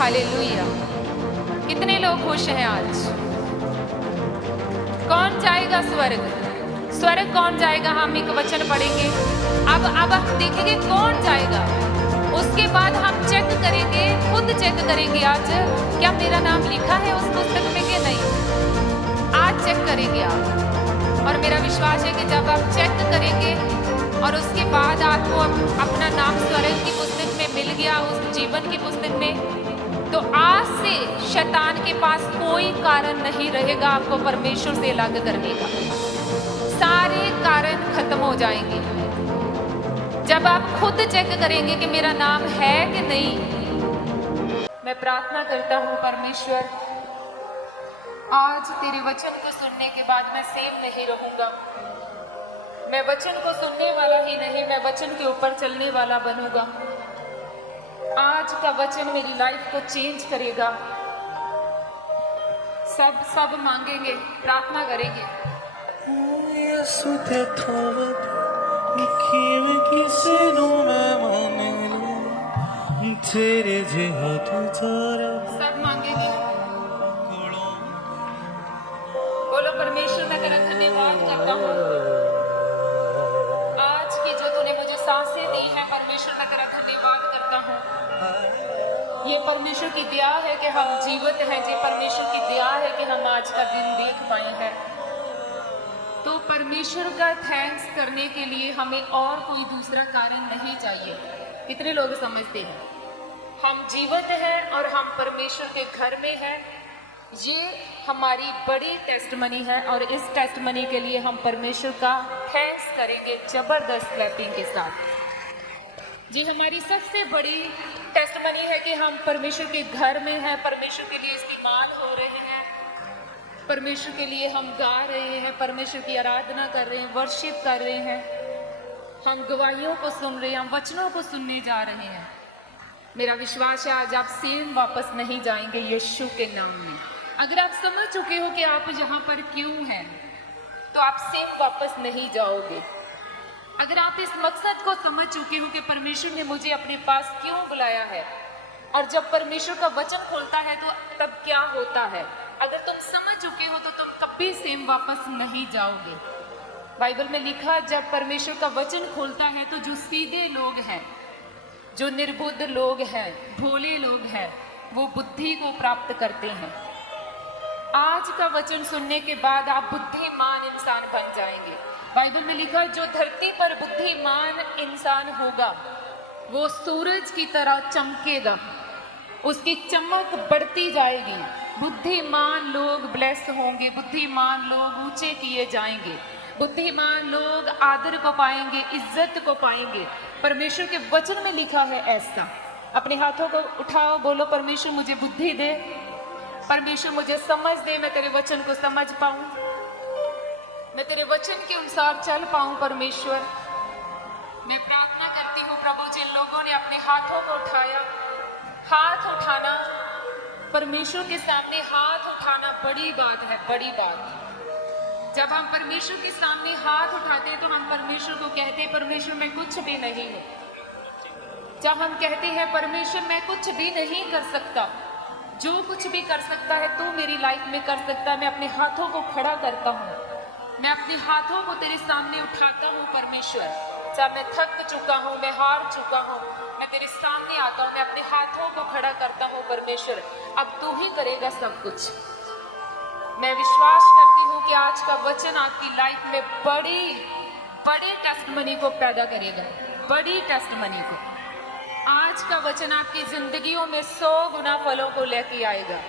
Hallelujah. कितने लोग खुश हैं आज? कौन जाएगा स्वर्ग? स्वर्ग कौन जाएगा? हम एक वचन पढ़ेंगे। अब हम देखेंगे कौन जाएगा। उसके बाद हम चेक करेंगे, खुद चेक करेंगे आज क्या मेरा नाम लिखा है उस पुस्तक में कि नहीं। आज चेक करेंगे आप, और मेरा विश्वास है कि जब आप चेक करेंगे और उसके बाद आपको अपना नाम स्वर्ग की पुस्तक में मिल गया, उस जीवन की पुस्तक में, तो आज से शैतान के पास कोई कारण नहीं रहेगा आपको परमेश्वर से अलग करने का। सारे कारण खत्म हो जाएंगे जब आप खुद चेक करेंगे कि मेरा नाम है कि नहीं। मैं प्रार्थना करता हूँ परमेश्वर, आज तेरे वचन को सुनने के बाद मैं सेम नहीं रहूंगा। मैं वचन को सुनने वाला ही नहीं, मैं वचन के ऊपर चलने वाला बनूंगा। आज का वचन मेरी लाइफ को चेंज करेगा। सब मांगेंगे, प्रार्थना करेंगे। सब मांगेंगे। बोलो परमेश्वर, मैं तेरा धन्यवाद करता हूँ आज की जो तूने मुझे सांसें दी है। परमेश्वर, मैं तेरा धन्यवाद करता हूँ। ये परमेश्वर की दया है कि हम जीवित हैं। ये परमेश्वर की दया है कि हम आज का दिन देख पाए हैं। तो परमेश्वर का थैंक्स करने के लिए हमें और कोई दूसरा कारण नहीं चाहिए। कितने लोग समझते हैं? हम जीवित हैं और हम परमेश्वर के घर में हैं। ये हमारी बड़ी टेस्टमनी है, और इस टेस्टमनी के लिए हम परमेश्वर का थैंक्स करेंगे जबरदस्त क्लैपिंग के साथ। जी, हमारी सबसे बड़ी टेस्टमनी है कि हम परमेश्वर के घर में हैं, परमेश्वर के लिए इस्तेमाल हो रहे हैं, परमेश्वर के लिए हम गा रहे हैं, परमेश्वर की आराधना कर रहे हैं, वर्शिप कर रहे हैं, हम गवाहियों को सुन रहे हैं, हम वचनों को सुनने जा रहे हैं। मेरा विश्वास है आज आप सेम वापस नहीं जाएंगे यीशु के नाम में। अगर आप समझ चुके हो कि आप यहाँ पर क्यों हैं, तो आप सेम वापस नहीं जाओगे। अगर आप इस मकसद को समझ चुके हो कि परमेश्वर ने मुझे अपने पास क्यों बुलाया है, और जब परमेश्वर का वचन खोलता है तो तब क्या होता है, अगर तुम समझ चुके हो तो तुम कभी सेम वापस नहीं जाओगे। बाइबल में लिखा, जब परमेश्वर का वचन खोलता है तो जो सीधे लोग हैं, जो निर्बुद्ध लोग हैं, भोले लोग हैं, वो बुद्धि को प्राप्त करते हैं। आज का वचन सुनने के बाद आप बुद्धिमान इंसान बन जाएंगे। बाइबल में लिखा, जो धरती पर बुद्धिमान इंसान होगा वो सूरज की तरह चमकेगा, उसकी चमक बढ़ती जाएगी। बुद्धिमान लोग ब्लेस होंगे, बुद्धिमान लोग ऊंचे किए जाएंगे, बुद्धिमान लोग आदर को पाएंगे, इज्जत को पाएंगे। परमेश्वर के वचन में लिखा है ऐसा। अपने हाथों को उठाओ, बोलो परमेश्वर मुझे बुद्धि दे, परमेश्वर मुझे समझ दे, मैं तेरे वचन को समझ पाऊं, मैं तेरे वचन के अनुसार चल पाऊं। परमेश्वर, मैं प्रार्थना करती हूँ प्रभु, जिन लोगों ने अपने हाथों को उठाया, हाथ उठाना परमेश्वर के सामने, हाथ उठाना बड़ी बात है, बड़ी बात। जब हम परमेश्वर के सामने हाथ उठाते हैं तो हम परमेश्वर को कहते हैं, परमेश्वर मैं कुछ भी नहीं हूँ। जब हम कहते हैं परमेश्वर मैं कुछ भी नहीं कर सकता, जो कुछ भी कर सकता है तू मेरी लाइफ में कर सकता है, मैं अपने हाथों को खड़ा करता हूँ, मैं अपने हाथों को तेरे सामने उठाता हूँ। परमेश्वर, जब मैं थक चुका हूँ, मैं हार चुका हूँ, मैं तेरे सामने आता हूँ, मैं अपने हाथों को खड़ा करता हूँ। परमेश्वर, अब तू ही करेगा सब कुछ। मैं विश्वास करती हूँ कि आज का वचन आपकी लाइफ में बड़े टेस्टमनी को पैदा करेगा, बड़ी टेस्टमनी को। आज का वचन आपकी जिंदगियों में 100 गुना फलों को लेके आएगा।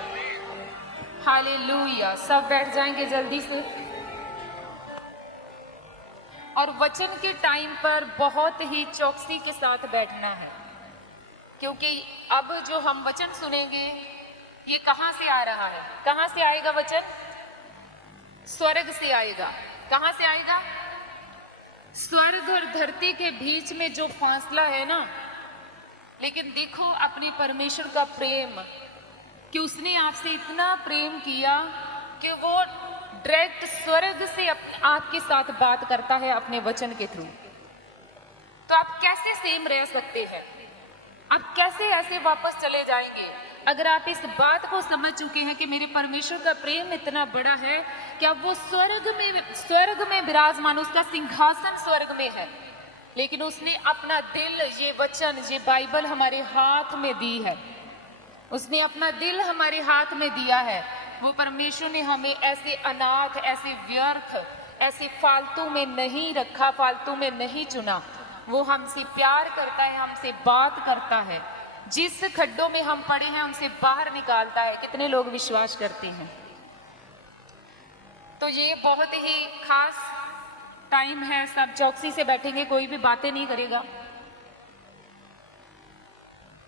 हालेलुया। सब बैठ जाएंगे जल्दी से। और वचन के टाइम पर बहुत ही चौकसी के साथ बैठना है, क्योंकि अब जो हम वचन सुनेंगे ये कहाँ से आ रहा है? कहाँ से आएगा वचन? स्वर्ग से आएगा। कहाँ से आएगा? स्वर्ग और धरती के बीच में जो फासला है ना, लेकिन देखो अपने परमेश्वर का प्रेम, कि उसने आपसे इतना प्रेम किया कि वो डायरेक्ट स्वर्ग से आपके साथ बात करता है अपने वचन के थ्रू। तो आप कैसे सेम रह सकते हैं? आप कैसे ऐसे वापस चले जाएंगे? अगर आप इस बात को समझ चुके हैं कि मेरे परमेश्वर का प्रेम इतना बड़ा है कि अब वो स्वर्ग में विराजमान, उसका सिंहासन स्वर्ग में है, लेकिन उसने अपना दिल, ये वचन, ये बाइबल हमारे हाथ में दी है। उसने अपना दिल हमारे हाथ में दिया है। वो परमेश्वर ने हमें ऐसे अनाथ, ऐसे व्यर्थ, ऐसे फालतू में नहीं रखा, फालतू में नहीं चुना। वो हमसे प्यार करता है, हमसे बात करता है, जिस खड्डों में हम पड़े हैं उनसे बाहर निकालता है। कितने लोग विश्वास करते हैं? तो ये बहुत ही खास टाइम है। सब चौकसी से बैठेंगे, कोई भी बातें नहीं करेगा,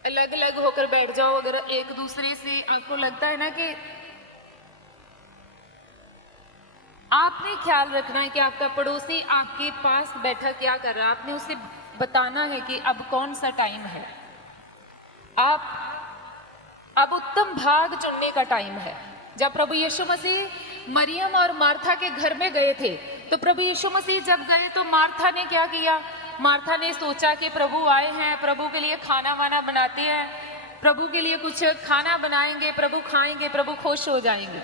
अलग अलग होकर बैठ जाओ। अगर एक दूसरे से आपको लगता है ना कि आपने ख्याल रखना है कि आपका पड़ोसी आपके पास बैठा क्या कर रहा है, आपने उसे बताना है कि अब कौन सा टाइम है, अब उत्तम भाग चुनने का टाइम है। जब प्रभु यीशु मसीह मरियम और मार्था के घर में गए थे, तो प्रभु यीशु मसीह जब गए तो मार्था ने क्या किया? मार्था ने सोचा कि प्रभु आए हैं, प्रभु के लिए खाना वाना बनाते हैं, प्रभु के लिए कुछ खाना बनाएंगे, प्रभु खाएंगे, प्रभु खुश हो जाएंगे।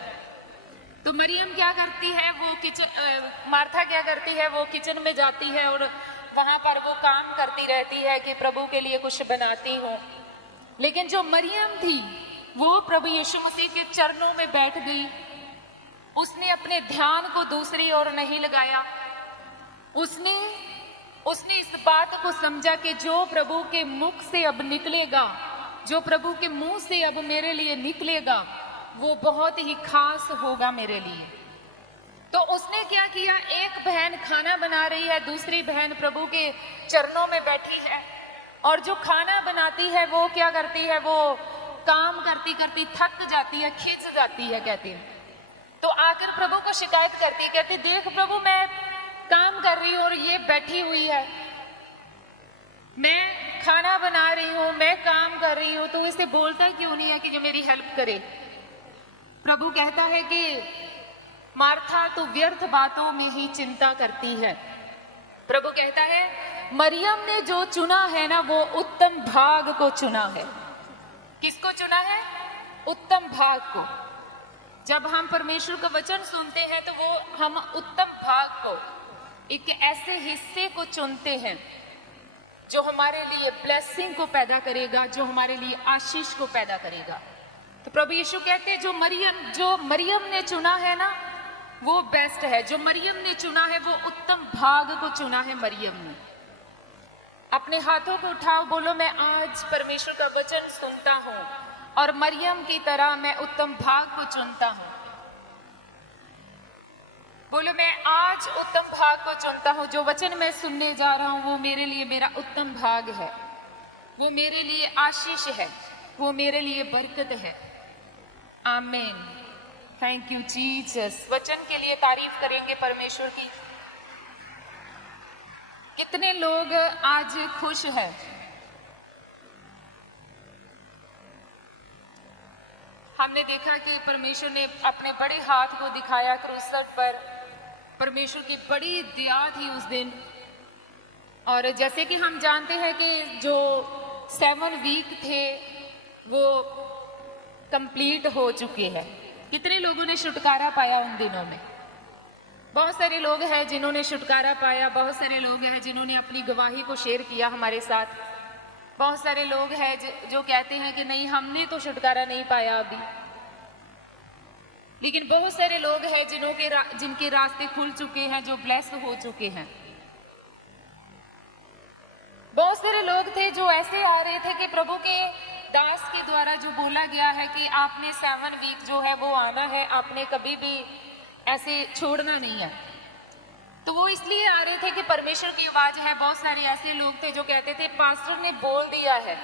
तो मरियम क्या करती है? मार्था क्या करती है? वो किचन में जाती है और वहां पर वो काम करती रहती है कि प्रभु के लिए कुछ बनाती हो। लेकिन जो मरियम थी वो प्रभु यीशु मसीह के चरणों में बैठ गई। उसने अपने ध्यान को दूसरी ओर नहीं लगाया। उसने इस बात को समझा कि जो प्रभु के मुख से अब निकलेगा, जो प्रभु के मुंह से अब मेरे लिए निकलेगा, वो बहुत ही खास होगा मेरे लिए। तो उसने क्या किया? एक बहन खाना बना रही है, दूसरी बहन प्रभु के चरणों में बैठी है, और जो खाना बनाती है वो क्या करती है? वो काम करती करती थक जाती है, खिंच जाती है कहती है। तो आकर प्रभु को शिकायत करती, कहती देख प्रभु, मैं काम कर रही हूँ और ये बैठी हुई है, मैं खाना बना रही हूँ, मैं काम कर रही हूँ, तो इसे बोलता क्यों नहीं है कि जो मेरी हेल्प करे? प्रभु कहता है कि मार्था तू व्यर्थ बातों में ही चिंता करती है। प्रभु कहता है मरियम ने जो चुना है ना, वो उत्तम भाग को चुना है। किसको चुना है? उत्तम भाग को। जब हम परमेश्वर का वचन सुनते हैं तो वो हम उत्तम भाग को, एक ऐसे हिस्से को चुनते हैं जो हमारे लिए ब्लेसिंग को पैदा करेगा, जो हमारे लिए आशीष को पैदा करेगा। तो प्रभु यीशु कहते हैं जो मरियम ने चुना है ना, वो बेस्ट है। जो मरियम ने चुना है वो उत्तम भाग को चुना है मरियम ने। अपने हाथों को उठाओ, बोलो मैं आज परमेश्वर का वचन सुनता हूँ और मरियम की तरह मैं उत्तम भाग को चुनता हूँ। बोलो मैं आज उत्तम भाग को चुनता हूँ। जो वचन मैं सुनने जा रहा हूँ वो मेरे लिए मेरा उत्तम भाग है, वो मेरे लिए आशीष है, वो मेरे लिए बरकत है। आमीन। Thank you Jesus. वचन के लिए तारीफ करेंगे परमेश्वर की। कितने लोग आज खुश हैं? हमने देखा कि परमेश्वर ने अपने बड़े हाथ को दिखाया क्रूस पर। परमेश्वर की बड़ी दया थी उस दिन। और जैसे कि हम जानते हैं कि जो 7 वीक थे वो कंप्लीट हो चुके हैं। कितने लोगों ने छुटकारा पाया उन दिनों में? बहुत सारे लोग हैं जिन्होंने छुटकारा पाया, बहुत सारे लोग हैं जिन्होंने अपनी गवाही को शेयर किया हमारे साथ। बहुत सारे लोग हैं जो कहते हैं कि नहीं, हमने तो छुटकारा नहीं पाया अभी। लेकिन बहुत सारे लोग हैं जिनके रास्ते खुल चुके हैं, जो ब्लेस हो चुके हैं। बहुत सारे लोग थे जो ऐसे आ रहे थे कि प्रभु के दास के द्वारा जो बोला गया है कि आपने 7 वीक जो है वो आना है, आपने कभी भी ऐसे छोड़ना नहीं है। तो वो इसलिए आ रहे थे कि परमेश्वर की आवाज है। बहुत सारे ऐसे लोग थे जो कहते थे पास्टर ने बोल दिया है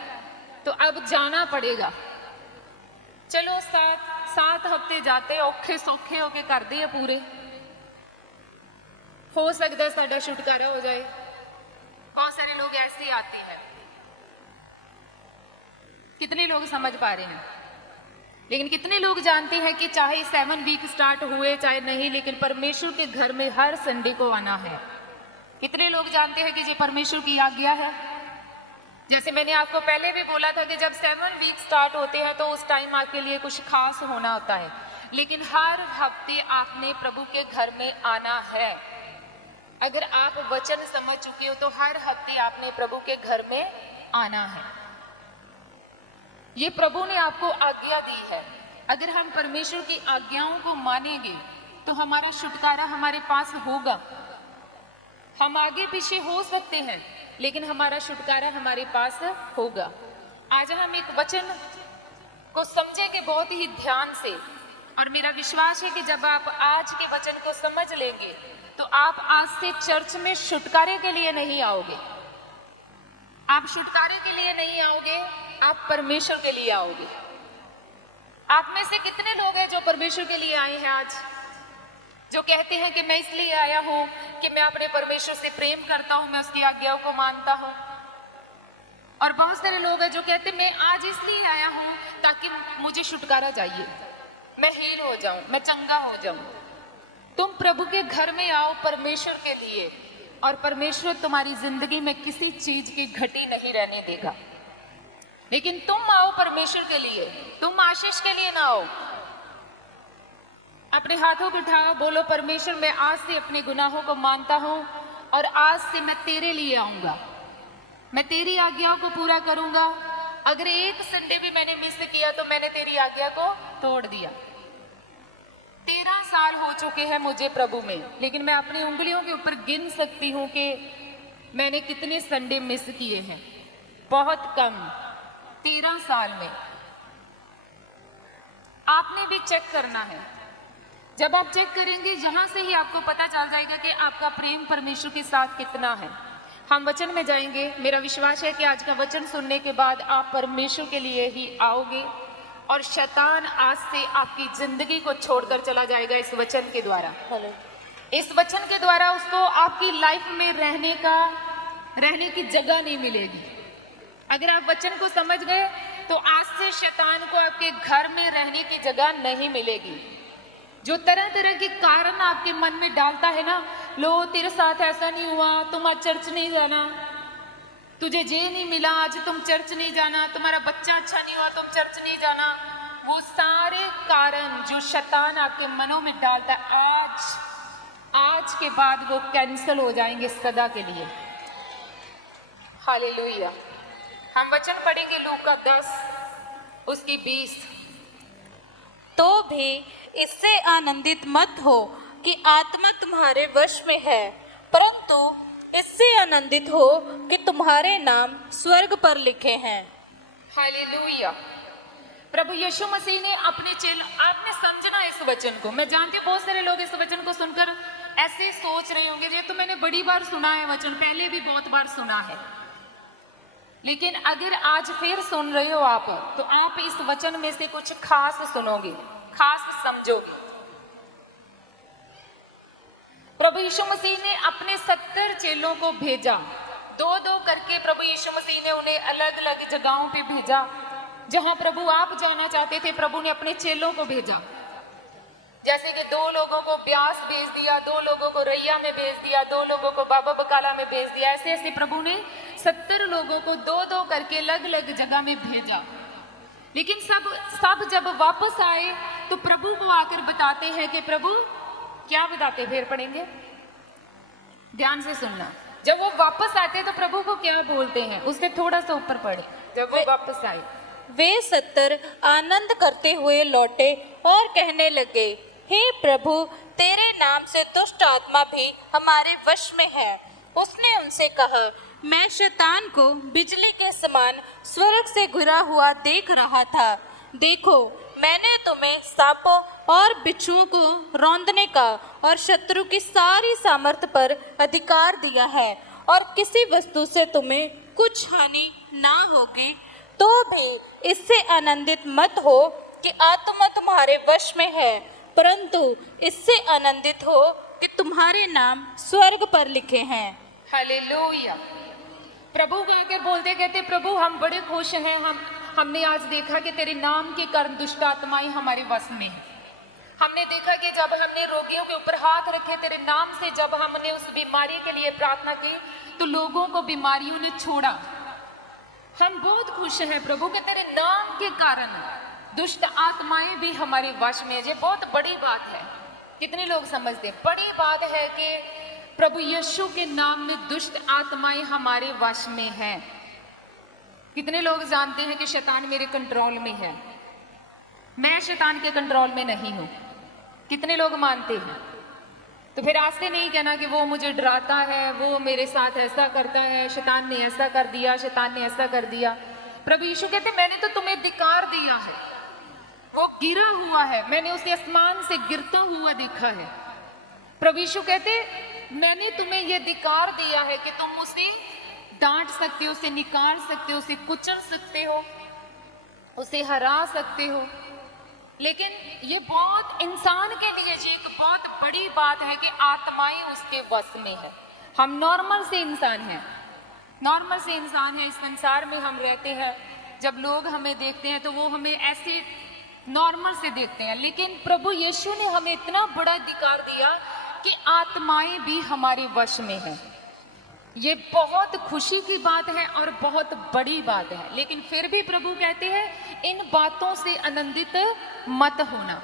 तो अब जाना पड़ेगा। चलो 7 हफ्ते जाते औखे सौखे होके कर दिए पूरे, हो सकता साडा छुटकारा हो जाए। बहुत सारे लोग ऐसे आते हैं। कितने लोग समझ पा रहे हैं? लेकिन कितने लोग जानते हैं कि चाहे 7 वीक स्टार्ट हुए चाहे नहीं, लेकिन परमेश्वर के घर में हर संडे को आना है। कितने लोग जानते हैं कि ये परमेश्वर की आज्ञा है? जैसे मैंने आपको पहले भी बोला था कि जब 7 वीक स्टार्ट होते हैं तो उस टाइम आपके लिए कुछ खास होना होता है, लेकिन हर हफ्ते आपने प्रभु के घर में आना है। अगर आप वचन समझ चुके हो तो हर हफ्ते आपने प्रभु के घर में आना है। ये प्रभु ने आपको आज्ञा दी है। अगर हम परमेश्वर की आज्ञाओं को मानेंगे तो हमारा छुटकारा हमारे पास होगा। हम आगे पीछे हो सकते हैं, लेकिन हमारा छुटकारा हमारे पास होगा। आज हम एक वचन को समझेंगे बहुत ही ध्यान से, और मेरा विश्वास है कि जब आप आज के वचन को समझ लेंगे तो आप आज से चर्च में छुटकारे के लिए नहीं आओगे। आप छुटकारे के लिए नहीं आओगे, आप परमेश्वर के लिए आओगे। आप में से कितने लोग हैं जो परमेश्वर के लिए आए हैं आज, जो कहते हैं कि मैं इसलिए आया हूं कि मैं अपने परमेश्वर से प्रेम करता हूं, मैं उसकी आज्ञाओं को मानता हूं। और बहुत सारे लोग हैं जो कहते हैं मैं आज इसलिए आया हूं ताकि मुझे छुटकारा चाहिए, मैं हील हो जाऊं, मैं चंगा हो जाऊं। तुम प्रभु के घर में आओ परमेश्वर के लिए, और परमेश्वर तुम्हारी जिंदगी में किसी चीज की घटी नहीं रहने देगा। लेकिन तुम आओ परमेश्वर के लिए, तुम आशीष के लिए ना आओ। अपने हाथों को उठाओ, बोलो परमेश्वर मैं आज से अपने गुनाहों को मानता हूं और आज से मैं तेरे लिए आऊंगा, मैं तेरी आज्ञाओं को पूरा करूंगा। अगर एक संडे भी मैंने मिस किया तो मैंने तेरी आज्ञा को तोड़ दिया। 13 साल हो चुके हैं मुझे प्रभु में, लेकिन मैं अपनी उंगलियों के ऊपर गिन सकती हूं कि मैंने कितने संडे मिस किए हैं। बहुत कम। 13 साल में। आपने भी चेक करना है। जब आप चेक करेंगे, यहां से ही आपको पता चल जाएगा कि आपका प्रेम परमेश्वर के साथ कितना है। हम वचन में जाएंगे। मेरा विश्वास है कि आज का वचन सुनने के बाद आप परमेश्वर के लिए ही आओगे और शैतान आज से आपकी जिंदगी को छोड़कर चला जाएगा इस वचन के द्वारा। इस वचन के द्वारा उसको आपकी लाइफ में रहने की जगह नहीं मिलेगी। अगर आप वचन को समझ गए तो आज से शैतान को आपके घर में रहने की जगह नहीं मिलेगी। जो तरह तरह के कारण आपके मन में डालता है ना, लो तेरे साथ ऐसा नहीं हुआ, तुम आज चर्च नहीं जाना, तुझे ये नहीं मिला, आज तुम चर्च नहीं जाना, तुम्हारा बच्चा अच्छा नहीं हुआ, तुम चर्च नहीं जाना, वो सारे कारण जो शैतान आपके मनों में डालता है, आज के बाद वो कैंसिल हो जाएंगे सदा के लिए। हालेलुया। हम वचन पढ़ेंगे लूका 10 उसकी 20। तो भी इससे आनंदित मत हो कि आत्मा तुम्हारे वश में है, परंतु इससे आनंदित हो कि तुम्हारे नाम स्वर्ग पर लिखे हैं। हालेलुया। प्रभु यीशु मसीह ने आपने समझना इस वचन को। मैं जानती हूँ बहुत सारे लोग इस वचन को सुनकर ऐसे सोच रहे होंगे, ये तो मैंने बड़ी बार सुना है वचन, पहले भी बहुत बार सुना है। लेकिन अगर आज फिर सुन रहे हो आप, तो आप इस वचन में से कुछ खास सुनोगे, खास समझोगे। प्रभु यीशु मसीह ने अपने 70 चेलों को भेजा, 2-2 करके प्रभु यीशु मसीह ने उन्हें अलग अलग जगहों पे भेजा। जहां प्रभु आप जाना चाहते थे, प्रभु ने अपने चेलों को भेजा। जैसे कि 2 लोगों को ब्यास भेज दिया, 2 लोगों को रैया में भेज दिया, 2 लोगों को बाबा बकाला में भेज दिया। ऐसे ऐसे प्रभु ने 70 लोगों को 2-2 करके अलग अलग जगह में भेजा। लेकिन सब जब वापस आए तो प्रभु को आकर बताते हैं कि प्रभु क्या बताते, फिर पढ़ेंगे, ध्यान से सुनना। जब वो वापस आते तो प्रभु को क्या बोलते हैं, उससे थोड़ा सा ऊपर पढ़े। जब वो वापस आए, वे 70 आनंद करते हुए लौटे और कहने लगे, हे प्रभु, तेरे नाम से दुष्ट आत्मा भी हमारे वश में है। उसने उनसे कहा, मैं शैतान को बिजली के समान स्वर्ग से गिरा हुआ देख रहा था। देखो, मैंने तुम्हें सांपों और बिच्छुओं को रौंदने का और शत्रु की सारी सामर्थ पर अधिकार दिया है, और किसी वस्तु से तुम्हें कुछ हानि ना होगी। तो भी इससे आनंदित मत हो कि आत्मा तुम्हारे वश में है, परंतु इससे आनंदित हो कि तुम्हारे नाम स्वर्ग पर लिखे हैं। हालेलुया। प्रभु को आकर बोलते कहते, प्रभु हम बड़े खुश हैं, हमने आज देखा कि तेरे नाम के कारण दुष्ट आत्माएं हमारे वश में है। हमने देखा कि जब हमने रोगियों के ऊपर हाथ रखे तेरे नाम से, जब हमने उस बीमारी के लिए प्रार्थना की तो लोगों को बीमारियों ने छोड़ा। हम बहुत खुश हैं प्रभु के तेरे नाम के कारण दुष्ट आत्माएं भी हमारे वश में है। ये बहुत बड़ी बात है। कितने लोग समझते हैं? बड़ी बात है कि प्रभु यीशु के नाम में दुष्ट आत्माएं हमारे वश में हैं। कितने लोग जानते हैं कि शैतान मेरे कंट्रोल में है? मैं शैतान के कंट्रोल में नहीं हूं। कितने लोग मानते हैं? तो फिर आज से नहीं कहना कि वो मुझे डराता है, वो मेरे साथ ऐसा करता है, शैतान ने ऐसा कर दिया, शैतान ने ऐसा कर दिया। प्रभु यीशु कहते मैंने तो तुम्हें धिक्कार दिया है। वो गिरा हुआ है, मैंने उसे आसमान से गिरता हुआ देखा है। प्रभु यीशु कहते मैंने तुम्हें यह धिक्कार दिया है कि तुम उसे डांट सकते हो, उसे निकाल सकते हो, उसे कुचल सकते हो, उसे हरा सकते हो। लेकिन ये बहुत इंसान के लिए ये एक बहुत बड़ी बात है कि आत्माएं उसके वश में है। हम नॉर्मल से इंसान हैं, नॉर्मल से इंसान हैं, इस संसार में हम रहते हैं। जब लोग हमें देखते हैं तो वो हमें ऐसे नॉर्मल से देखते हैं, लेकिन प्रभु यीशु ने हमें इतना बड़ा अधिकार दिया कि आत्माएं भी हमारे वश में है। ये बहुत खुशी की बात है और बहुत बड़ी बात है। लेकिन फिर भी प्रभु कहते हैं इन बातों से आनंदित मत होना।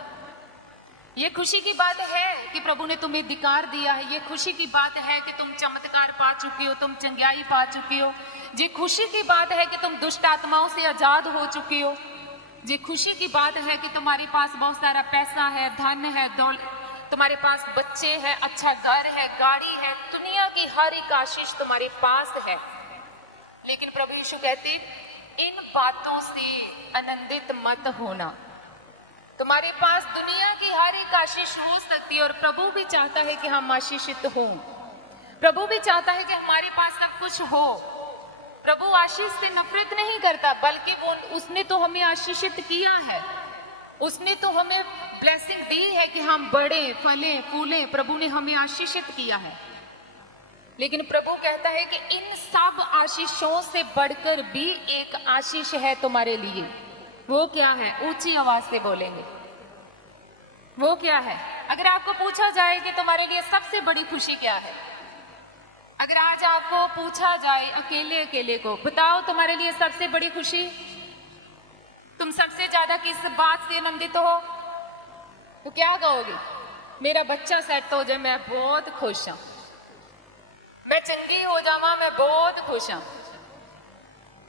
ये खुशी की बात है कि प्रभु ने तुम्हें अधिकार दिया है। ये खुशी की बात है कि तुम चमत्कार पा चुके हो, तुम चंगाई पा चुके हो। ये खुशी की बात है कि तुम दुष्ट आत्माओं से आजाद हो चुके हो। ये खुशी की बात है कि तुम्हारे पास बहुत सारा पैसा है, धन है, दौलत, तुम्हारे पास बच्चे हैं, अच्छा घर है, गाड़ी है, दुनिया की हर एक आशीष तुम्हारे पास है। लेकिन प्रभु यीशु कहते इन बातों से आनंदित मत होना। तुम्हारे पास दुनिया की हर एक आशीष हो सकती है और प्रभु भी चाहता है कि हम आशीषित हों। प्रभु भी चाहता है कि हमारे पास सब कुछ हो। प्रभु आशीष से नफरत नहीं करता, बल्कि उसने तो हमें आशीषित किया है। उसने तो हमें ब्लेसिंग दी है कि हम बढ़े, फलें, फूलें। प्रभु ने हमें आशीषित किया है। लेकिन प्रभु कहता है कि इन सब आशीषों से बढ़कर भी एक आशीष है तुम्हारे लिए। वो क्या है? ऊंची आवाज से बोलेंगे। वो क्या है? अगर आपको पूछा जाए कि तुम्हारे लिए सबसे बड़ी खुशी क्या है, अगर आज आपको पूछा जाए अकेले अकेले को, बताओ तुम्हारे लिए सबसे बड़ी खुशी, तुम सबसे ज्यादा किस बात से आनंदित हो, तो क्या कहोगे? मेरा बच्चा सेट हो जाए, मैं बहुत खुश हूं। मैं चंगी हो जावा, मैं बहुत खुश हूं।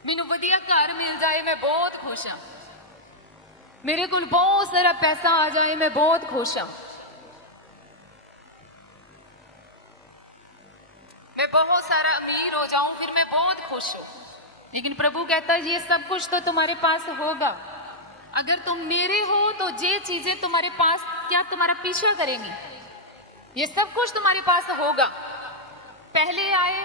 मैनू वधिया घर मिल जाए, मैं बहुत खुश हूं। मेरे को बहुत सारा पैसा आ जाए, मैं बहुत खुश हूं। मैं बहुत सारा अमीर हो जाऊं, फिर मैं बहुत खुश हूं। लेकिन प्रभु कहता है ये सब कुछ तो तुम्हारे पास होगा। अगर तुम मेरे हो तो ये चीजें तुम्हारे पास क्या तुम्हारा पीछा करेंगी? ये सब कुछ तुम्हारे पास होगा। पहले आए,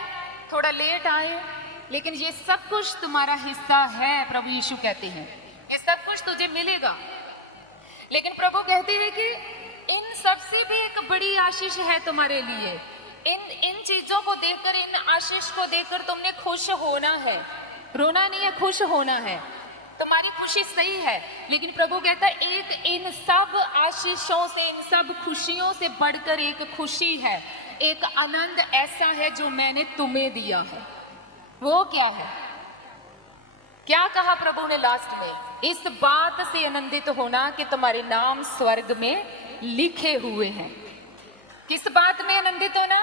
थोड़ा लेट आए, लेकिन ये सब कुछ तुम्हारा हिस्सा है। प्रभु यीशु कहते हैं ये सब कुछ तुझे मिलेगा। लेकिन प्रभु कहते हैं कि इन सबसे भी एक बड़ी आशीष है तुम्हारे लिए। इन चीजों को देखकर, इन आशीष को देखकर तुमने खुश होना है, रोना नहीं है, खुश होना है। तुम्हारी खुशी सही है, लेकिन प्रभु कहता है एक इन सब आशीषों से, इन सब खुशियों से बढ़कर एक खुशी है, एक आनंद ऐसा है जो मैंने तुम्हें दिया है। वो क्या है? क्या कहा प्रभु ने लास्ट में? इस बात से आनंदित होना कि तुम्हारे नाम स्वर्ग में लिखे हुए हैं। किस बात में आनंदित होना?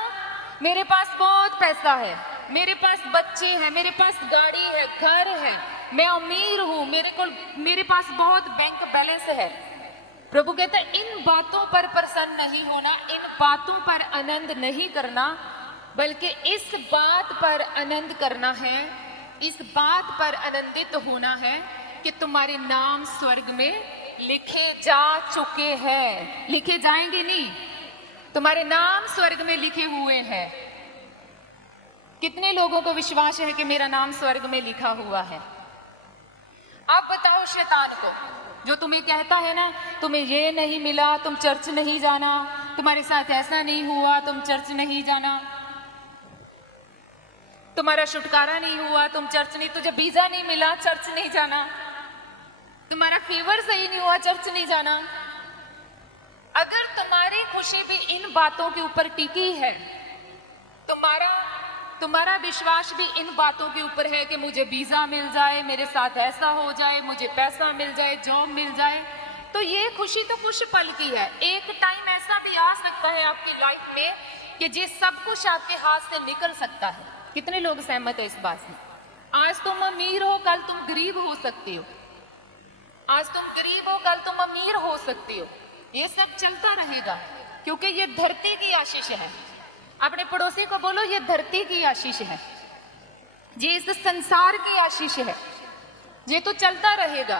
मेरे पास बहुत पैसा है, मेरे पास बच्चे हैं, मेरे पास गाड़ी है, घर है, मैं अमीर हूं, मेरे पास बहुत बैंक बैलेंस है। प्रभु कहता है इन बातों पर प्रसन्न नहीं होना, इन बातों पर आनंद नहीं करना, बल्कि इस बात पर आनंद करना है, इस बात पर आनंदित होना है कि तुम्हारे नाम स्वर्ग में लिखे जा चुके हैं। लिखे जाएंगे नहीं, तुम्हारे नाम स्वर्ग में लिखे हुए हैं। कितने लोगों को विश्वास है कि मेरा नाम स्वर्ग में लिखा हुआ है? आप बताओ शैतान को, जो तुम्हें कहता है ना तुम्हें ये नहीं मिला, तुम चर्च नहीं जाना, तुम्हारे साथ ऐसा नहीं हुआ, तुम चर्च नहीं जाना, तुम्हारा छुटकारा नहीं हुआ, तुम चर्च नहीं, तुझे वीजा नहीं मिला, चर्च नहीं जाना, तुम्हारा फेवर सही नहीं हुआ, चर्च नहीं जाना। अगर तुम्हारी खुशी भी इन बातों के ऊपर टिकी है, तुम्हारा विश्वास भी इन बातों के ऊपर है कि मुझे वीजा मिल जाए, मेरे साथ ऐसा हो जाए, मुझे पैसा मिल जाए, जॉब मिल जाए, तो ये खुशी तो कुछ पल की है। एक टाइम ऐसा भी आ सकता है आपकी लाइफ में कि ये सब कुछ आपके हाथ से निकल सकता है। कितने लोग सहमत है इस बात से? आज तुम अमीर हो, कल तुम गरीब हो सकते हो। आज तुम गरीब हो, कल तुम अमीर हो सकते हो। ये सब चलता रहेगा क्योंकि ये धरती की आशीष है। अपने पड़ोसी को बोलो, ये धरती की आशीष है, ये इस संसार की आशीष है, ये तो चलता रहेगा।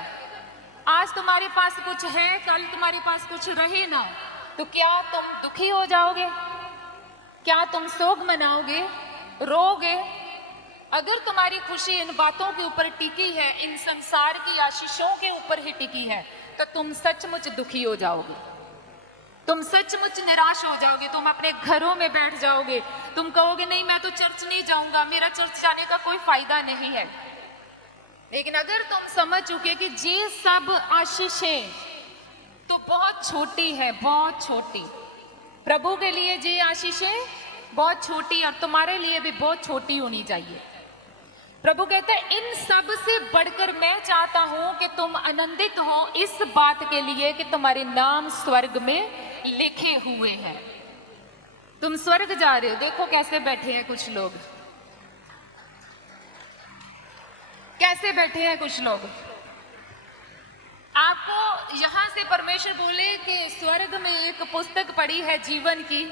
आज तुम्हारे पास कुछ है, कल तुम्हारे पास कुछ रहे ना, तो क्या तुम दुखी हो जाओगे? क्या तुम शोक मनाओगे, रोगे? अगर तुम्हारी खुशी इन बातों के ऊपर टिकी है, इन संसार की आशीषों के ऊपर ही टिकी है, तो तुम सचमुच दुखी हो जाओगे, तुम सचमुच निराश हो जाओगे, तुम अपने घरों में बैठ जाओगे, तुम कहोगे नहीं मैं तो चर्च नहीं जाऊंगा, मेरा चर्च जाने का कोई फायदा नहीं है। लेकिन अगर तुम समझ चुके कि ये सब आशीषें तो बहुत छोटी है, बहुत छोटी, प्रभु के लिए ये आशीषें बहुत छोटी और तुम्हारे लिए भी बहुत छोटी होनी चाहिए। प्रभु कहते हैं इन सब से बढ़कर मैं चाहता हूं कि तुम आनंदित हो इस बात के लिए कि तुम्हारे नाम स्वर्ग में लिखे हुए हैं। तुम स्वर्ग जा रहे हो, देखो कैसे बैठे हैं कुछ लोग, कैसे बैठे हैं कुछ लोग। आपको यहां से परमेश्वर बोले कि स्वर्ग में एक पुस्तक पड़ी है जीवन की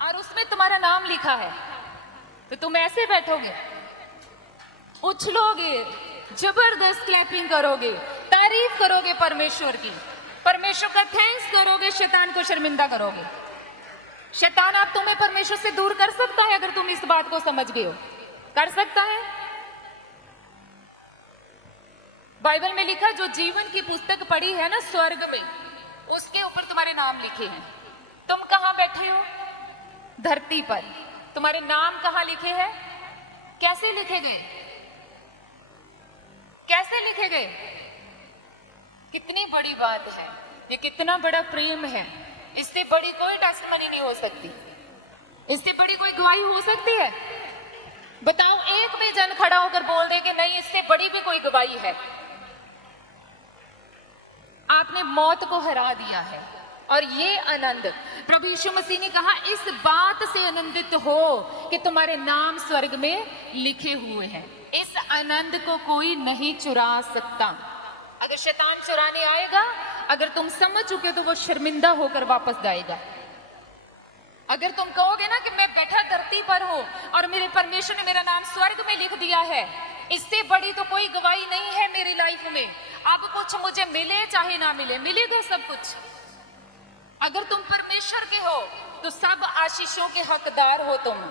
और उसमें तुम्हारा नाम लिखा है, तो तुम ऐसे बैठोगे, उछलोगे, जबरदस्त क्लैपिंग करोगे, तारीफ करोगे परमेश्वर की, परमेश्वर का थैंक्स करोगे, शैतान को शर्मिंदा करोगे। शैतान आप तुम्हें परमेश्वर से दूर कर सकता है अगर तुम इस बात को समझ गए हो, कर सकता है। बाइबल में लिखा जो जीवन की पुस्तक पड़ी है ना स्वर्ग में, उसके ऊपर तुम्हारे नाम लिखे हैं। तुम कहां बैठे हो? धरती पर। तुम्हारे नाम कहां लिखे हैं? कैसे लिखे गए? कैसे लिखे गए? कितनी बड़ी बात है ये, कितना बड़ा प्रेम है। इससे बड़ी कोई टेस्टमनी नहीं हो सकती, इससे बड़ी कोई गवाही हो सकती है? बताओ, एक भी जन खड़ा होकर बोल दे कि नहीं इससे बड़ी भी कोई गवाही है। आपने मौत को हरा दिया है और ये आनंद प्रभु यीशु मसीह ने कहा इस बात से आनंदित हो कि तुम्हारे नाम स्वर्ग में लिखे हुए हैं। इस आनंद को कोई नहीं चुरा सकता। अगर शैतान चुराने आएगा, अगर तुम समझ चुके तो वो शर्मिंदा होकर वापस जाएगा। अगर तुम कहोगे ना कि मैं बैठा धरती पर हूं और मेरे परमेश्वर ने मेरा नाम स्वर्ग में लिख दिया है, इससे बड़ी तो कोई गवाही नहीं है मेरी लाइफ में। अब कुछ मुझे मिले चाहे ना मिले, मिलेगा सब कुछ। अगर तुम परमेश्वर के हो तो सब आशीषों के हकदार हो, तुम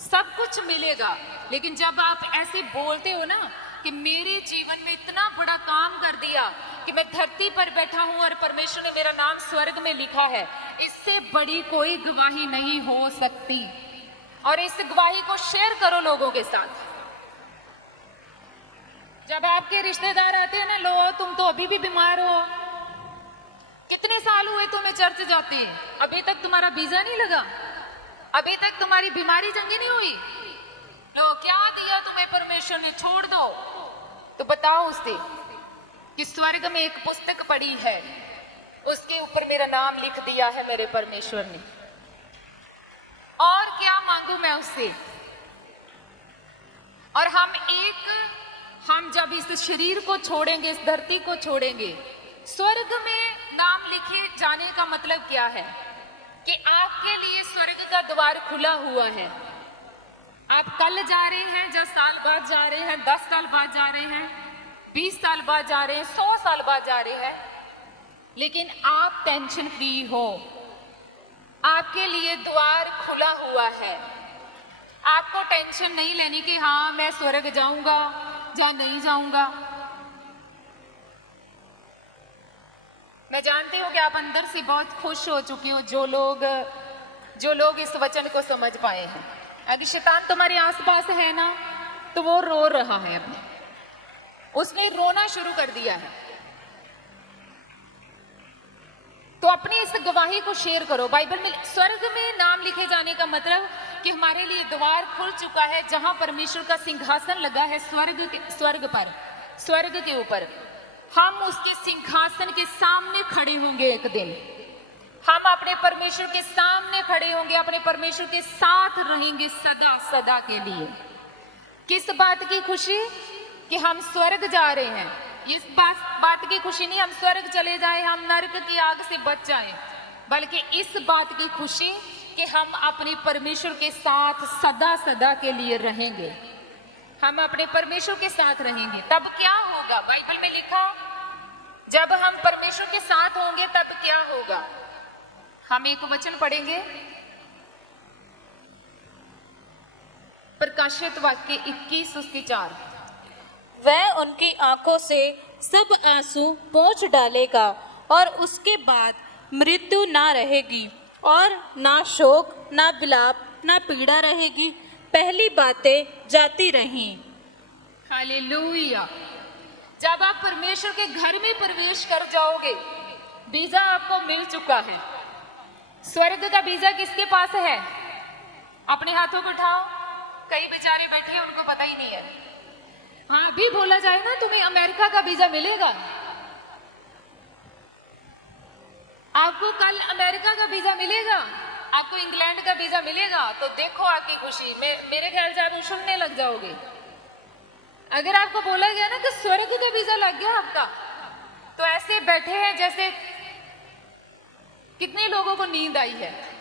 सब कुछ मिलेगा। लेकिन जब आप ऐसे बोलते हो ना कि मेरे जीवन में इतना बड़ा काम कर दिया कि मैं धरती पर बैठा हूं और परमेश्वर ने मेरा नाम स्वर्ग में लिखा है, इससे बड़ी कोई गवाही नहीं हो सकती। और इस गवाही को शेयर करो लोगों के साथ। जब आपके रिश्तेदार आते हैं ना, लो तुम तो अभी भी बीमार हो, कितने साल हुए तुम्हें चर्च जाते हैं, अभी तक तुम्हारा वीजा नहीं लगा, अभी तक तुम्हारी बीमारी चंगी नहीं हुई, लो क्या दिया तुम्हें परमेश्वर ने, छोड़ दो। तो बताओ उससे कि स्वर्ग में एक पुस्तक पड़ी है, उसके ऊपर मेरा नाम लिख दिया है मेरे परमेश्वर ने, और क्या मांगू मैं उससे। और हम जब इस शरीर को छोड़ेंगे, इस धरती को छोड़ेंगे, स्वर्ग में नाम लिखे जाने का मतलब क्या है कि आपके लिए स्वर्ग का द्वार खुला हुआ है। आप कल जा रहे हैं, 10 साल बाद जा रहे हैं, 10 साल बाद जा रहे हैं, 20 साल बाद जा रहे हैं, 100 साल बाद जा रहे हैं, लेकिन आप टेंशन फ्री हो। आपके लिए द्वार खुला हुआ है। आपको टेंशन नहीं लेनी कि हाँ मैं स्वर्ग जाऊंगा या नहीं जाऊंगा। मैं जानती हूँ कि आप अंदर से बहुत खुश हो चुकी हो, जो लोग इस वचन को समझ पाए हैं। अगर शैतान तुम्हारे आसपास है ना, तो वो रो रहा है, उसने रोना शुरू कर दिया है। तो अपनी इस गवाही को शेयर करो। बाइबल में स्वर्ग में नाम लिखे जाने का मतलब कि हमारे लिए द्वार खुल चुका है, जहां परमेश्वर का सिंहासन लगा है स्वर्ग के ऊपर। हम उसके सिंहासन के सामने खड़े होंगे एक दिन। हम अपने परमेश्वर के सामने खड़े होंगे, अपने परमेश्वर के साथ रहेंगे सदा सदा के लिए। किस बात की खुशी? कि हम स्वर्ग जा रहे हैं। इस बात की खुशी नहीं हम स्वर्ग चले जाए, हम नरक की आग से बच जाएं, बल्कि इस बात की खुशी कि हम अपने परमेश्वर के साथ सदा सदा के लिए रहेंगे। हम अपने परमेश्वर के साथ रहेंगे। तब क्या होगा? बाइबल में लिखा, जब हम परमेश्वर के साथ होंगे तब क्या होगा? हम एक वचन पढ़ेंगे, प्रकाशित वाक्य 21 उसके 4। वह उनकी आंखों से सब आंसू पोंछ डालेगा और उसके बाद मृत्यु ना रहेगी और ना शोक, ना विलाप, ना पीड़ा रहेगी। पहली बातें जाती रहीं। हालेलुया। जब आप परमेश्वर के घर में प्रवेश कर जाओगे, वीजा आपको मिल चुका है। स्वर्ग का वीजा किसके पास है? अपने हाथों को उठाओ। कई बेचारे बैठे हैं, उनको पता ही नहीं है। हाँ, अभी बोला जाए ना तुम्हें अमेरिका का वीजा मिलेगा, आपको कल अमेरिका का वीजा मिलेगा, आपको इंग्लैंड का वीजा मिलेगा, तो देखो आपकी खुशी। मेरे ख्याल से आप उछलने लग जाओगे। अगर आपको बोला गया ना कि स्वर्ग का वीजा लग गया आपका, तो ऐसे बैठे हैं जैसे कितने लोगों को नींद आई है।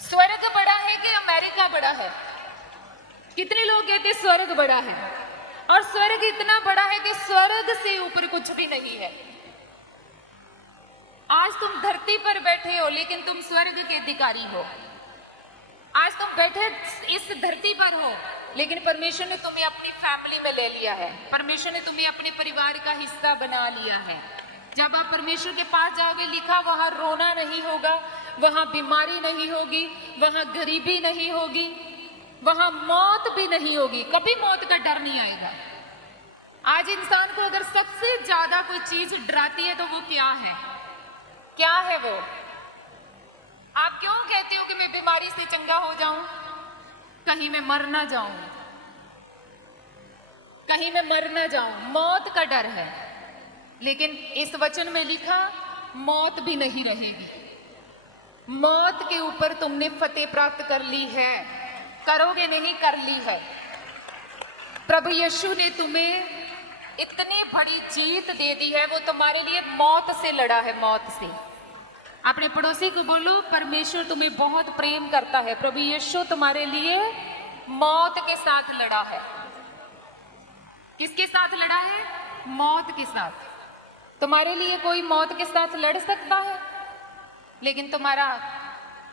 स्वर्ग बड़ा है कि अमेरिका बड़ा है? कितने लोग कहते स्वर्ग बड़ा है, और स्वर्ग इतना बड़ा है कि स्वर्ग से ऊपर कुछ भी नहीं है। आज तुम धरती पर बैठे हो, लेकिन तुम स्वर्ग के अधिकारी हो। आज तुम बैठे इस धरती पर हो, लेकिन परमेश्वर ने तुम्हें अपनी फैमिली में ले लिया है। परमेश्वर ने तुम्हें अपने परिवार का हिस्सा बना लिया है। जब आप परमेश्वर के पास जाओगे, लिखा वहां रोना नहीं होगा, वहां बीमारी नहीं होगी, वहां गरीबी नहीं होगी, वहां मौत भी नहीं होगी। कभी मौत का डर नहीं आएगा। आज इंसान को अगर सबसे ज्यादा कोई चीज डराती है तो वो क्या है? क्या है वो? आप क्यों कहते हो कि मैं बीमारी से चंगा हो जाऊं, कहीं मैं मर ना जाऊं, कहीं मैं मर ना जाऊं? मौत का डर है। लेकिन इस वचन में लिखा, मौत भी नहीं रहेगी। मौत के ऊपर तुमने फतेह प्राप्त कर ली है। करोगे नहीं, कर ली है। प्रभु यीशु ने तुम्हें इतनी बड़ी जीत दे दी है। वो तुम्हारे लिए मौत से लड़ा है, मौत से। अपने पड़ोसी को बोलो, परमेश्वर तुम्हें बहुत प्रेम करता है। प्रभु यीशु तुम्हारे लिए मौत के साथ लड़ा है। किसके साथ लड़ा है? मौत के साथ। तुम्हारे लिए कोई मौत के साथ लड़ सकता है, लेकिन तुम्हारा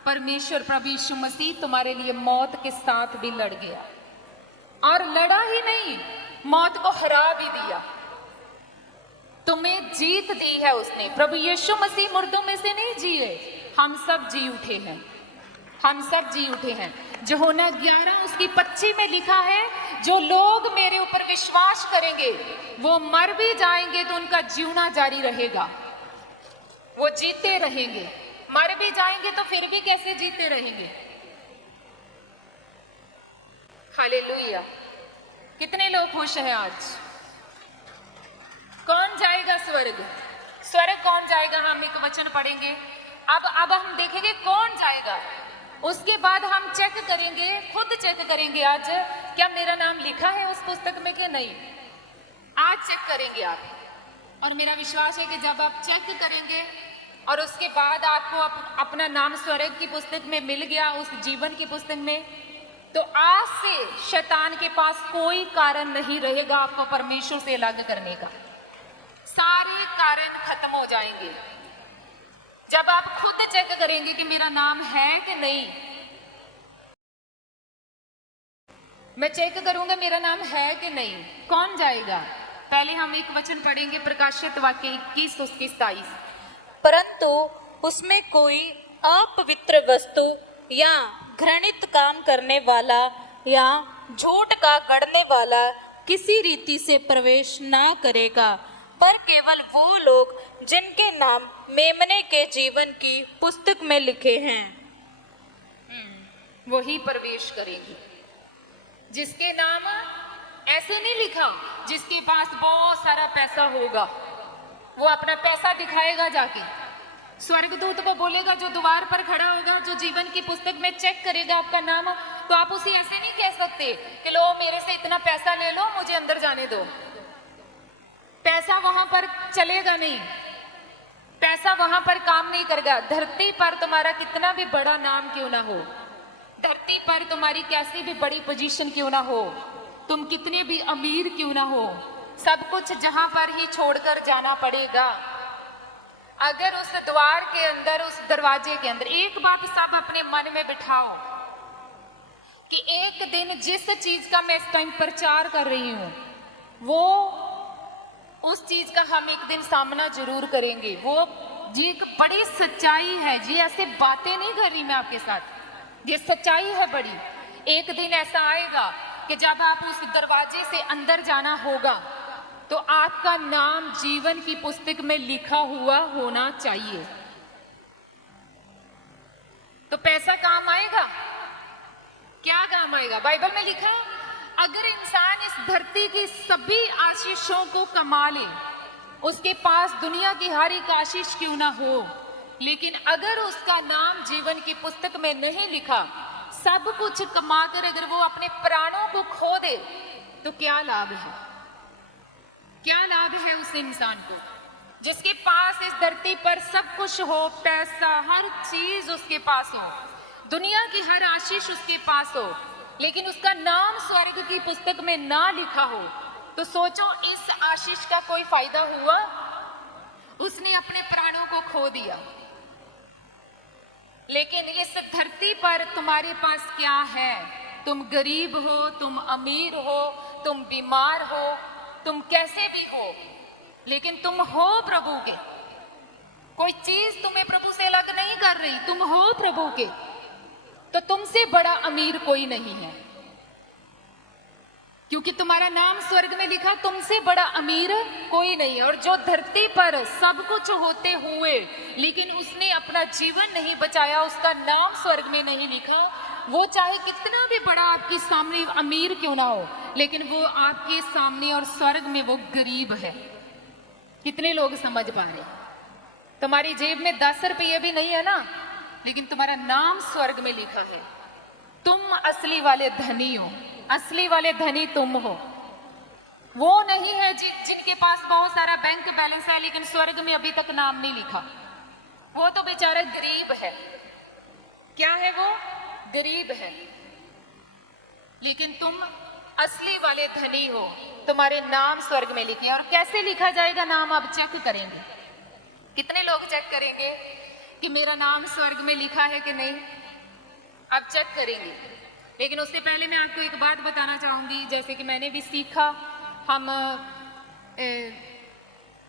परमेश्वर प्रभु यीशु मसीह तुम्हारे लिए मौत के साथ भी लड़ गया। और लड़ा ही नहीं, मौत को हरा भी दिया। तुम्हें जीत दी है उसने। प्रभु यीशु मसीह मुर्दों में से नहीं जिए, हम सब जी उठे हैं। हम सब जी उठे हैं। यूहन्ना 11 उसकी 25 में लिखा है, जो लोग मेरे ऊपर विश्वास करेंगे वो मर भी जाएंगे तो उनका जीना जारी रहेगा। वो जीते रहेंगे। मर भी जाएंगे तो फिर भी कैसे जीते रहेंगे? हालेलुया। कितने लोग खुश हैं आज? कौन जाएगा स्वर्ग? स्वर्ग कौन जाएगा? हम एक वचन पढ़ेंगे। अब हम देखेंगे कौन जाएगा। उसके बाद हम चेक करेंगे, खुद चेक करेंगे आज क्या मेरा नाम लिखा है उस पुस्तक में कि नहीं। आज चेक करेंगे आप। और मेरा विश्वास है कि जब आप चेक करेंगे और उसके बाद आपको अपना नाम स्वर्ग की पुस्तक में मिल गया, उस जीवन की पुस्तक में, तो आज से शैतान के पास कोई कारण नहीं रहेगा आपको परमेश्वर से अलग करने का। सारे कारण खत्म हो जाएंगे जब आप खुद चेक करेंगे कि मेरा नाम है कि नहीं। मैं चेक करूंगा मेरा नाम है कि नहीं। कौन जाएगा? पहले हम एक वचन पढ़ेंगे, प्रकाशित वाक्य 21 उसके 27। परंतु उसमें कोई अपवित्र वस्तु या घृणित काम करने वाला या झूठ का गढ़ने वाला किसी रीति से प्रवेश ना करेगा, पर केवल वो लोग जिनके नाम मेमने के जीवन की पुस्तक में लिखे हैं। वही प्रवेश करेगी। जिसके नाम ऐसे नहीं लिखा, जिसके पास बहुत सारा पैसा होगा वो अपना पैसा दिखाएगा जाके, स्वर्गदूत वो बोलेगा जो द्वार पर खड़ा होगा, जो जीवन की पुस्तक में चेक करेगा आपका नाम, तो आप उसे ऐसे नहीं कह सकते कि लो मेरे से इतना पैसा ले लो मुझे अंदर जाने दो। पैसा वहां पर चलेगा नहीं, पैसा वहां पर काम नहीं करेगा। धरती पर तुम्हारा कितना भी बड़ा नाम क्यों ना हो, धरती पर तुम्हारी कैसी भी बड़ी पोजीशन क्यों ना हो, तुम कितने भी अमीर क्यों ना हो, सब कुछ जहां पर ही छोड़कर जाना पड़ेगा। अगर उस द्वार के अंदर, उस दरवाजे के अंदर, एक बात सब अपने मन में बिठाओ कि एक दिन जिस चीज का मैं इस टाइम प्रचार कर रही हूं वो उस चीज का हम एक दिन सामना जरूर करेंगे। वो जी एक बड़ी सच्चाई है जी, ऐसे बातें नहीं कर रही मैं आपके साथ, ये सच्चाई है बड़ी। एक दिन ऐसा आएगा कि जब आप उस दरवाजे से अंदर जाना होगा तो आपका नाम जीवन की पुस्तक में लिखा हुआ होना चाहिए। तो पैसा काम आएगा? क्या काम आएगा? बाइबल में लिखा है अगर इंसान इस धरती की सभी आशीषों को कमा ले, उसके पास दुनिया की हर एक आशीष क्यों ना हो, लेकिन अगर उसका नाम जीवन की पुस्तक में नहीं लिखा, सब कुछ कमाकर अगर वो अपने प्राणों को खो दे तो क्या लाभ है? क्या लाभ है उस इंसान को जिसके पास इस धरती पर सब कुछ हो, पैसा, हर चीज उसके पास हो, दुनिया की हर आशीष उसके पास हो, लेकिन उसका नाम स्वर्ग की पुस्तक में ना लिखा हो, तो सोचो इस आशीष का कोई फायदा हुआ? उसने अपने प्राणों को खो दिया। लेकिन इस धरती पर तुम्हारे पास क्या है? तुम गरीब हो, तुम अमीर हो, तुम बीमार हो, तुम कैसे भी हो, लेकिन तुम हो प्रभु के। कोई चीज तुम्हें प्रभु से अलग नहीं कर रही, तुम हो प्रभु के। तो तुमसे बड़ा अमीर कोई नहीं है, क्योंकि तुम्हारा नाम स्वर्ग में लिखा, तुमसे बड़ा अमीर कोई नहीं है। और जो धरती पर सब कुछ होते हुए लेकिन उसने अपना जीवन नहीं बचाया, उसका नाम स्वर्ग में नहीं लिखा, वो चाहे कितना भी बड़ा आपके सामने अमीर क्यों ना हो, लेकिन वो आपके सामने और स्वर्ग में वो गरीब है। कितने लोग समझ पा रहे? तुम्हारी जेब में 10 रुपये भी नहीं है ना, लेकिन तुम्हारा नाम स्वर्ग में लिखा है। तुम असली वाले धनी हो, असली वाले धनी तुम हो। वो नहीं है जिनके पास बहुत सारा बैंक बैलेंस है लेकिन स्वर्ग में अभी तक नाम नहीं लिखा, वो तो बेचारा गरीब है। क्या है वो? गरीब है। लेकिन तुम असली वाले धनी हो, तुम्हारे नाम स्वर्ग में लिखे। और कैसे लिखा जाएगा नाम? अब चेक करेंगे। कितने लोग चेक करेंगे कि मेरा नाम स्वर्ग में लिखा है कि नहीं? अब चेक करेंगे। लेकिन उससे पहले मैं आपको एक बात बताना चाहूंगी, जैसे कि मैंने भी सीखा। हम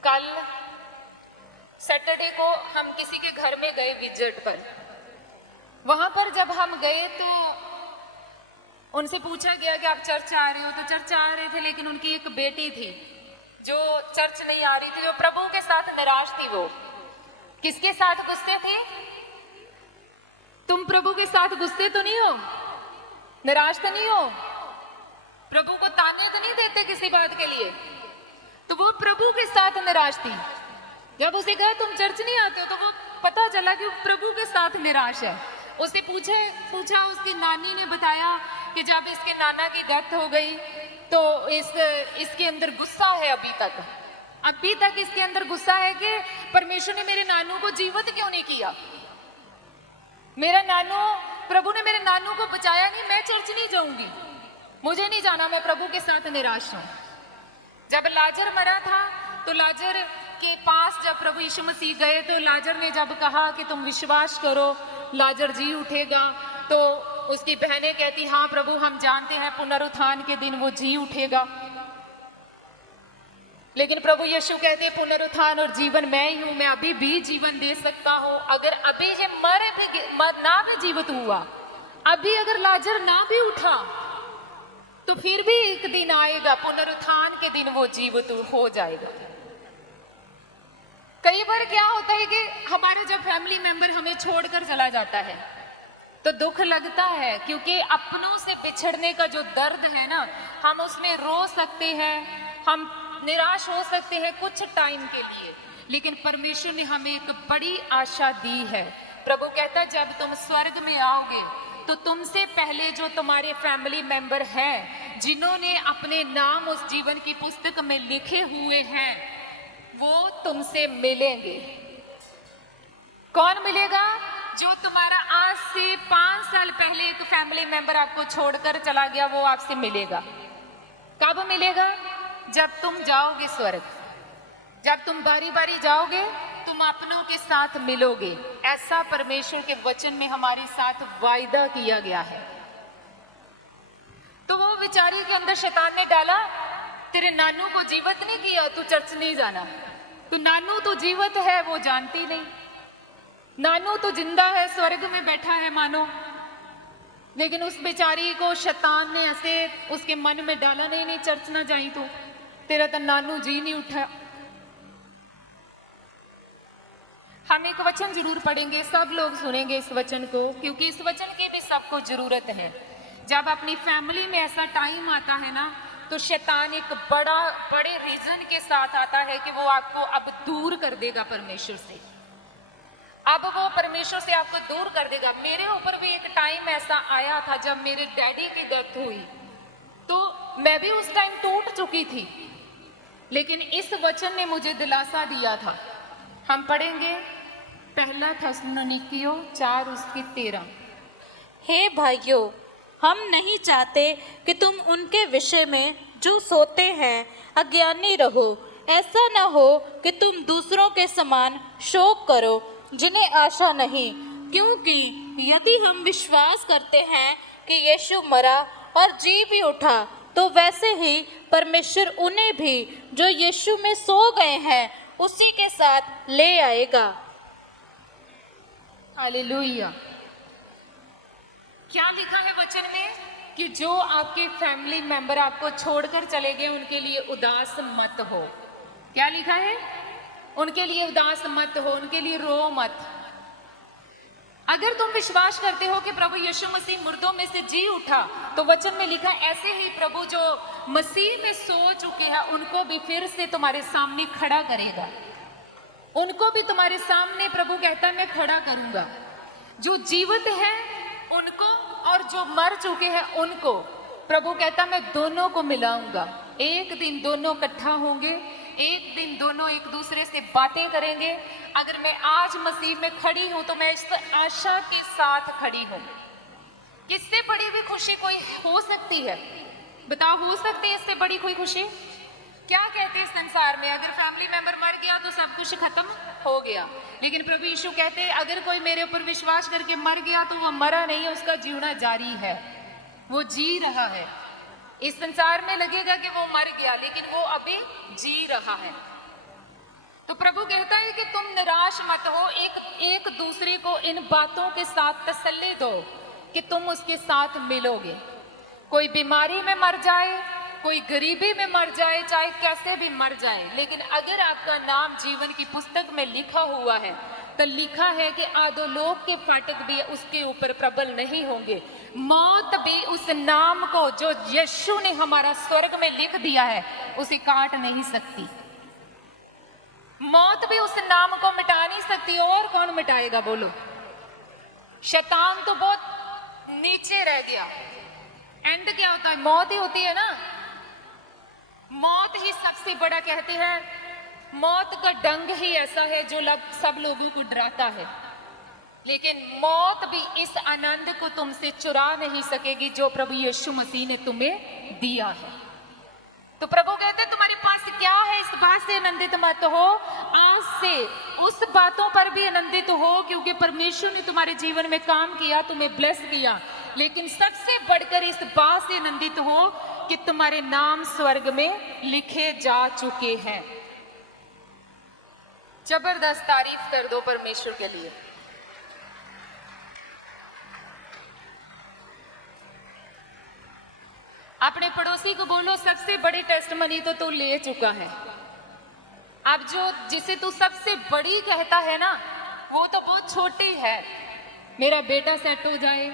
कल सैटरडे को हम किसी के घर में गए विजिट पर। वहां पर जब हम गए तो उनसे पूछा गया कि आप चर्च आ रहे हो? तो चर्च आ रहे थे, लेकिन उनकी एक बेटी थी जो चर्च नहीं आ रही थी, जो प्रभु के साथ निराश थी। वो किसके साथ गुस्से थी? तुम प्रभु के साथ गुस्से तो नहीं हो? निराश तो नहीं हो? प्रभु को ताने तो नहीं देते किसी बात के लिए? तो वो प्रभु के साथ निराश थी। जब उसे कहा तुम चर्च नहीं आते हो, तो वो पता चला कि वो प्रभु के साथ निराश है। उसे पूछा, उसकी नानी ने बताया कि जब इसके नाना की डेथ हो गई तो इसके अंदर गुस्सा है। अभी तक इसके अंदर गुस्सा है कि परमेश्वर ने मेरे नानू को जीवित क्यों नहीं किया। प्रभु ने मेरे नानू को बचाया नहीं, मैं चर्च नहीं जाऊंगी, मुझे नहीं जाना, मैं प्रभु के साथ निराश हूं। जब लाजर मरा था तो लाजर के पास जब प्रभु यीशु मसीह गए तो लाजर ने जब कहा कि तुम विश्वास करो लाजर जी उठेगा, तो उसकी बहनें कहती हाँ प्रभु हम जानते हैं पुनरुत्थान के दिन वो जी उठेगा। लेकिन प्रभु यीशु कहते पुनरुत्थान और जीवन मैं ही हूं, मैं अभी भी जीवन दे सकता हूं। अगर अभी ये ना भी जीवित हुआ, अभी अगर लाजर ना भी उठा, तो फिर भी एक दिन आएगा, पुनरुत्थान के दिन वो जीवित हो जाएगा। कई बार क्या होता है कि हमारे जब फैमिली मेंबर हमें छोड़कर चला जाता है तो दुख लगता है, क्योंकि अपनों से बिछड़ने का जो दर्द है ना, हम उसमें रो सकते हैं, हम निराश हो सकते हैं कुछ टाइम के लिए, लेकिन परमेश्वर ने हमें एक बड़ी आशा दी है। प्रभु कहता है जब तुम स्वर्ग में आओगे तो तुमसे पहले जो तुम्हारे फैमिली मेंबर हैं, जिन्होंने अपने नाम उस जीवन की पुस्तक में लिखे हुए हैं, वो तुमसे मिलेंगे। कौन मिलेगा? जो तुम्हारा आज से 5 साल पहले एक फैमिली मेंबर आपको छोड़कर चला गया, वो आपसे मिलेगा। कब मिलेगा? जब तुम जाओगे स्वर्ग, जब तुम बारी बारी जाओगे, तुम अपनों के साथ मिलोगे। ऐसा परमेश्वर के वचन में हमारे साथ वायदा किया गया है। तो वो बेचारी के अंदर शैतान ने डाला, तेरे नानू को जीवित नहीं किया, तू चर्च नहीं जाना। तो नानू तो जीवित है, वो जानती नहीं। नानू तो जिंदा है, स्वर्ग में बैठा है मानो, लेकिन उस बेचारी को शैतान ने ऐसे उसके मन में डाला, नहीं नहीं चर्च ना जाई, तो तेरा तो नानू जी नहीं उठा। हम एक वचन जरूर पढ़ेंगे, सब लोग सुनेंगे इस वचन को, क्योंकि इस वचन की भी सबको जरूरत है। जब अपनी फैमिली में ऐसा टाइम आता है ना, तो शैतान एक बड़े रीजन के साथ आता है कि वो आपको अब दूर कर देगा परमेश्वर से। अब वो परमेश्वर से आपको दूर कर देगा। मेरे ऊपर भी एक टाइम ऐसा आया था जब मेरे डैडी की डेथ हुई, तो मैं भी उस टाइम टूट चुकी थी, लेकिन इस वचन ने मुझे दिलासा दिया था। हम पढ़ेंगे पहला थिस्सलुनीकियों 4:13। हे भाइयों, हम नहीं चाहते कि तुम उनके विषय में जो सोते हैं अज्ञानी रहो। ऐसा न हो कि तुम दूसरों के समान शोक करो जिन्हें आशा नहीं, क्योंकि यदि हम विश्वास करते हैं कि यीशु मरा और जी भी उठा, तो वैसे ही परमेश्वर उन्हें भी जो यीशु में सो गए हैं उसी के साथ ले आएगा। हालेलुया। क्या लिखा है वचन में कि जो आपके फैमिली मेंबर आपको छोड़कर चले गए, उनके लिए उदास मत हो। क्या लिखा है? उनके लिए उदास मत हो, उनके लिए रो मत। अगर तुम विश्वास करते हो कि प्रभु यीशु मसीह मुर्दों में से जी उठा, तो वचन में लिखा ऐसे ही प्रभु जो मसीह में सो चुके हैं उनको भी फिर से तुम्हारे सामने खड़ा करेगा। उनको भी तुम्हारे सामने प्रभु कहता है मैं खड़ा करूंगा। जो जीवित है उनको और जो मर चुके हैं उनको प्रभु कहता मैं दोनों को मिलाऊंगा। एक दिन दोनों इकट्ठा होंगे, एक दिन दोनों एक दूसरे से बातें करेंगे। अगर मैं आज मसीह में खड़ी हूं तो मैं इस आशा के साथ खड़ी हूं। किससे बड़ी भी खुशी कोई हो सकती है? बताओ, हो सकती है इससे बड़ी कोई खुशी? क्या कहते हैं संसार में, अगर फैमिली मेंबर मर गया तो सब कुछ खत्म हो गया, लेकिन प्रभु यीशु कहते हैं अगर कोई मेरे ऊपर विश्वास करके मर गया तो वो मरा नहीं, उसका जीना जारी है, वो जी रहा है। इस संसार में लगेगा कि वो मर गया, लेकिन वो अभी जी रहा है। तो प्रभु कहता है कि तुम निराश मत हो, एक दूसरे को इन बातों के साथ तसल्ली दो कि तुम उसके साथ मिलोगे। कोई बीमारी में मर जाए, कोई गरीबी में मर जाए, चाहे कैसे भी मर जाए, लेकिन अगर आपका नाम जीवन की पुस्तक में लिखा हुआ है तो लिखा है कि आधोलोक के फाटक भी उसके ऊपर प्रबल नहीं होंगे। मौत भी उस नाम को जो यीशु ने हमारा स्वर्ग में लिख दिया है उसे काट नहीं सकती। मौत भी उस नाम को मिटा नहीं सकती। और कौन मिटाएगा बोलो? शैतान तो बहुत नीचे रह गया। एंड क्या होता है? मौत ही होती है ना। मौत ही सबसे बड़ा, कहते हैं मौत का डंग ही ऐसा है जो सब लोगों को डराता है, लेकिन मौत भी इस आनंद को तुमसे चुरा नहीं सकेगी जो प्रभु यीशु मसीह ने तुम्हें दिया है। तो प्रभु कहते हैं तुम्हारे पास क्या है, इस बात से आनंदित मत हो, आज से उस बातों पर भी आनंदित हो, क्योंकि परमेश्वर ने तुम्हारे जीवन में काम किया, तुम्हें ब्लेस किया। लेकिन सबसे बढ़कर इस बात से आनंदित हो कि तुम्हारे नाम स्वर्ग में लिखे जा चुके हैं। जबरदस्त तारीफ कर दो परमेश्वर के लिए। अपने पड़ोसी को बोलो सबसे बड़ी टेस्टमनी तो तू ले चुका है। अब जो जिसे तू सबसे बड़ी कहता है ना, वो तो बहुत छोटी है। मेरा बेटा सेट हो जाए,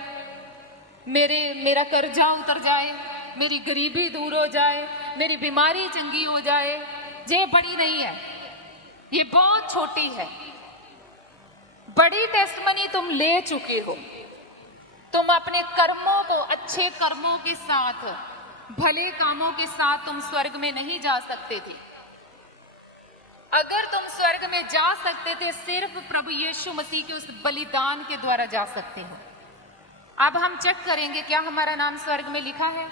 मेरा कर्जा उतर जाए, मेरी गरीबी दूर हो जाए, मेरी बीमारी चंगी हो जाए। ये बड़ी नहीं है, ये बहुत छोटी है। बड़ी टेस्टमनी तुम ले चुके हो। तुम अपने कर्मों को, अच्छे कर्मों के साथ, भले कामों के साथ तुम स्वर्ग में नहीं जा सकते थे। अगर तुम स्वर्ग में जा सकते थे, सिर्फ प्रभु यीशु मसीह के उस बलिदान के द्वारा जा सकते हो। अब हम चेक करेंगे क्या हमारा नाम स्वर्ग में लिखा है।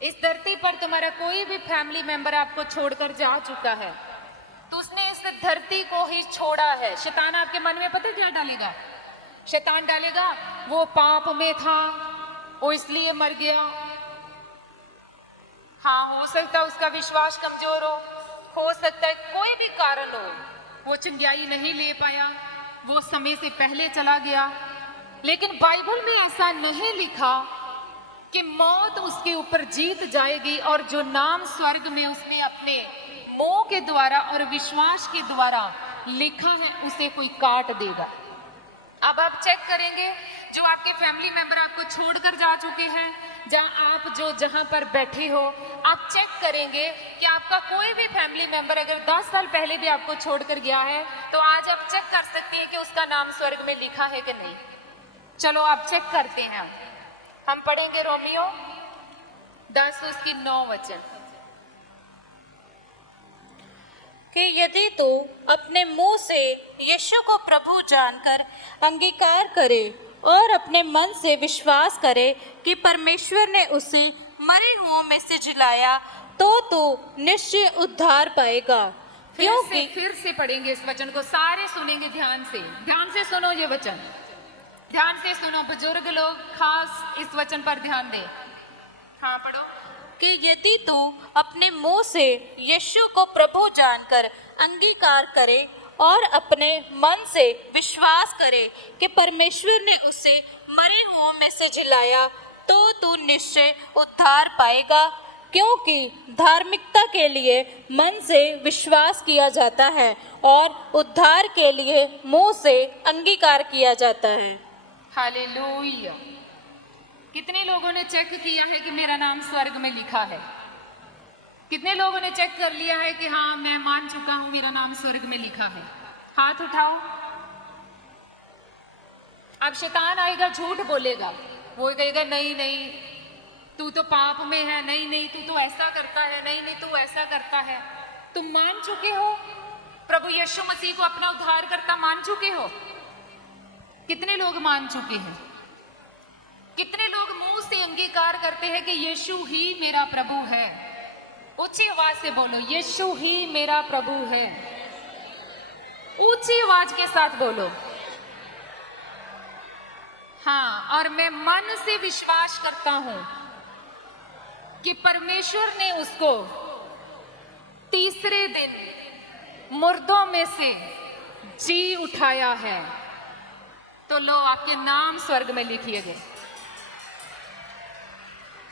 इस धरती पर तुम्हारा कोई भी फैमिली मेंबर आपको छोड़कर जा चुका है, तो उसने इस धरती को ही छोड़ा है। शैतान आपके मन में पता क्या डालेगा? शैतान डालेगा वो पाप में था, वो इसलिए मर गया। हाँ, हो सकता है उसका विश्वास कमजोर हो सकता है कोई भी कारण हो, वो चंगियाई नहीं ले पाया, वो समय से पहले चला गया। लेकिन बाइबल में ऐसा नहीं लिखा कि मौत उसके ऊपर जीत जाएगी और जो नाम स्वर्ग में उसने अपने मोह के द्वारा और विश्वास के द्वारा लिखा है उसे कोई काट देगा। अब आप चेक करेंगे, जो आपके फैमिली मेंबर आपको छोड़कर जा चुके हैं, जहां पर बैठे हो, आप चेक करेंगे कि आपका कोई भी फैमिली मेंबर अगर 10 साल पहले भी आपको छोड़कर गया है, तो आज आप चेक कर सकते हैं कि उसका नाम स्वर्ग में लिखा है कि नहीं। चलो आप चेक करते हैं। हम पढ़ेंगे रोमियो 10 उसकी 9 वचन कि यदि तू अपने मुंह से यीशु को प्रभु जानकर अंगीकार करे और अपने मन से विश्वास करे कि परमेश्वर ने उसे मरे हुओं में से जिलाया, तो तू निश्चय उद्धार पाएगा। क्योंकि फिर से पढ़ेंगे इस वचन को, सारे सुनेंगे ध्यान से सुनो ये वचन, ध्यान से सुनो। बुजुर्ग लोग खास इस वचन पर ध्यान दें। हाँ पढ़ो। कि यदि तू अपने मुंह से यीशु को प्रभु जानकर अंगीकार करे और अपने मन से विश्वास करे कि परमेश्वर ने उसे मरे हुओं में से जिलाया, तो तू निश्चय उद्धार पाएगा। क्योंकि धार्मिकता के लिए मन से विश्वास किया जाता है और उद्धार के लिए मुंह से अंगीकार किया जाता है। हालेलुया। कितने लोगों ने चेक किया है कि मेरा नाम स्वर्ग में लिखा है? कितने लोगों ने चेक कर लिया है कि हाँ मैं मान चुका हूं मेरा नाम स्वर्ग में लिखा है? हाथ उठाओ। अब शैतान आएगा, झूठ बोलेगा, वो कहेगा नहीं नहीं तू तो पाप में है, नहीं नहीं तू तो ऐसा करता है, नहीं नहीं तू ऐसा करता है। तुम मान चुके हो प्रभु यीशु मसीह को अपना उद्धारकर्ता, मान चुके हो? कितने लोग मान चुके हैं? कितने लोग मुंह से अंगीकार करते हैं कि यीशु ही मेरा प्रभु है? ऊंची आवाज से बोलो, यीशु ही मेरा प्रभु है। ऊंची आवाज के साथ बोलो। हाँ, और मैं मन से विश्वास करता हूं कि परमेश्वर ने उसको तीसरे दिन मुर्दों में से जी उठाया है। तो लो आपके नाम स्वर्ग में लिखिए गए।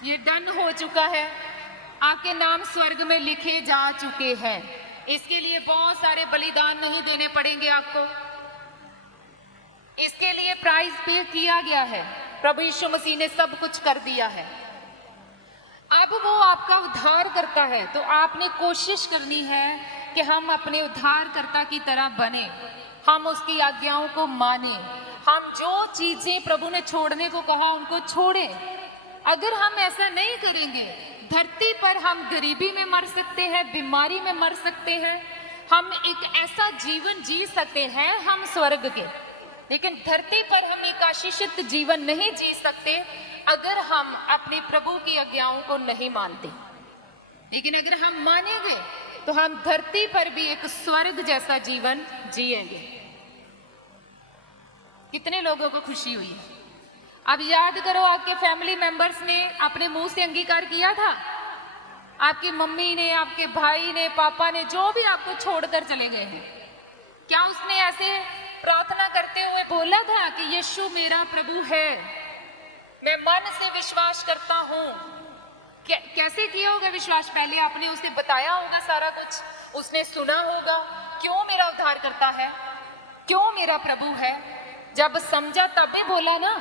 ये डन हो चुका है, आपके नाम स्वर्ग में लिखे जा चुके हैं। इसके लिए बहुत सारे बलिदान नहीं देने पड़ेंगे आपको, इसके लिए प्राइस पे किया गया है। प्रभु यीशु मसीह ने सब कुछ कर दिया है। अब वो आपका उद्धार करता है, तो आपने कोशिश करनी है कि हम अपने उद्धारकर्ता की तरह बने, हम उसकी आज्ञाओं को माने, हम जो चीजें प्रभु ने छोड़ने को कहा उनको छोड़ें। अगर हम ऐसा नहीं करेंगे, धरती पर हम गरीबी में मर सकते हैं, बीमारी में मर सकते हैं, हम एक ऐसा जीवन जी सकते हैं हम स्वर्ग के, लेकिन धरती पर हम एक आशीषित जीवन नहीं जी सकते अगर हम अपने प्रभु की आज्ञाओं को नहीं मानते। लेकिन अगर हम मानेंगे तो हम धरती पर भी एक स्वर्ग जैसा जीवन जिएंगे। कितने लोगों को खुशी हुई है? अब याद करो, आपके फैमिली मेंबर्स ने अपने मुंह से अंगीकार किया था, आपकी मम्मी ने, आपके भाई ने, पापा ने, जो भी आपको छोड़कर चले गए हैं, क्या उसने ऐसे प्रार्थना करते हुए बोला था कि यीशु मेरा प्रभु है, मैं मन से विश्वास करता हूं? कैसे किया होगा विश्वास? पहले आपने उसे बताया होगा सारा कुछ, उसने सुना होगा क्यों मेरा उद्धार करता है, क्यों मेरा प्रभु है। जब समझा तभी बोला ना।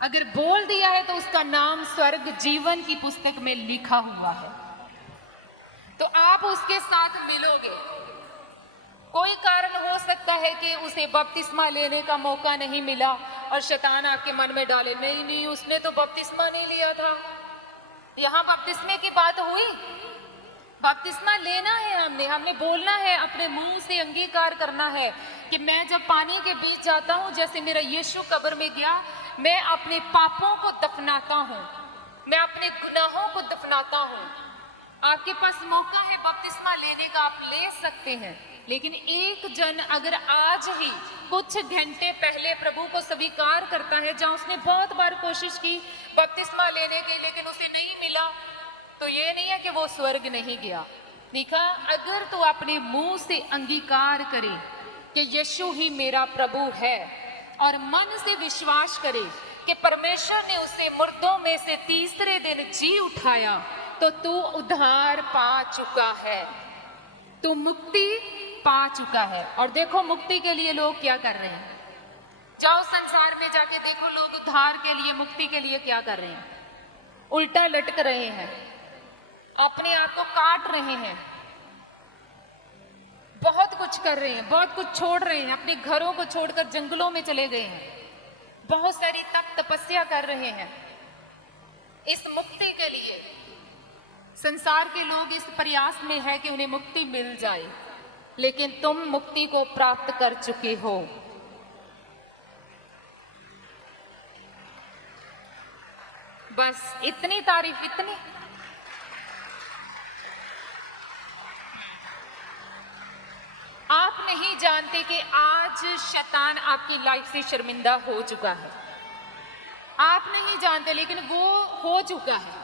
अगर बोल दिया है तो उसका नाम स्वर्ग जीवन की पुस्तक में लिखा हुआ है, तो आप उसके साथ मिलोगे। कोई कारण हो सकता है कि उसे बपतिस्मा लेने का मौका नहीं मिला और शैतान आपके मन में डाले, नहीं नहीं उसने तो बपतिस्मा नहीं लिया था। यहाँ बपतिस्मे की बात हुई? बपतिस्मा लेना है हमने बोलना है, अपने मुंह से अंगीकार करना है कि मैं जब पानी के बीच जाता हूँ, जैसे मेरा यीशु कब्र में गया, मैं अपने पापों को दफनाता हूँ, मैं अपने गुनाहों को दफनाता हूँ। आपके पास मौका है बपतिस्मा लेने का, आप ले सकते हैं। लेकिन एक जन अगर आज ही कुछ घंटे पहले प्रभु को स्वीकार करता है, जहां उसने बहुत बार कोशिश की बपतिस्मा लेने की लेकिन उसे नहीं मिला, तो ये नहीं है कि वो स्वर्ग नहीं गया। देखा, अगर तो अपने मुंह से अंगीकार करे कि यीशु ही मेरा प्रभु है और मन से विश्वास करे कि परमेश्वर ने उसे मुर्दों में से तीसरे दिन जी उठाया, तो तू उद्धार पा चुका है, तू मुक्ति पा चुका है। और देखो मुक्ति के लिए लोग क्या कर रहे हैं, जाओ संसार में जाके देखो, लोग उद्धार के लिए, मुक्ति के लिए क्या कर रहे हैं? उल्टा लटक रहे हैं, अपने आप को काट रहे हैं, बहुत कुछ कर रहे हैं, बहुत कुछ छोड़ रहे हैं, अपने घरों को छोड़कर जंगलों में चले गए हैं, बहुत सारी तप तपस्या कर रहे हैं इस मुक्ति के लिए। संसार के लोग इस प्रयास में है कि उन्हें मुक्ति मिल जाए, लेकिन तुम मुक्ति को प्राप्त कर चुके हो। बस इतनी तारीफ, इतनी। आप नहीं जानते कि आज शैतान आपकी लाइफ से शर्मिंदा हो चुका है, आप नहीं जानते, लेकिन वो हो चुका है।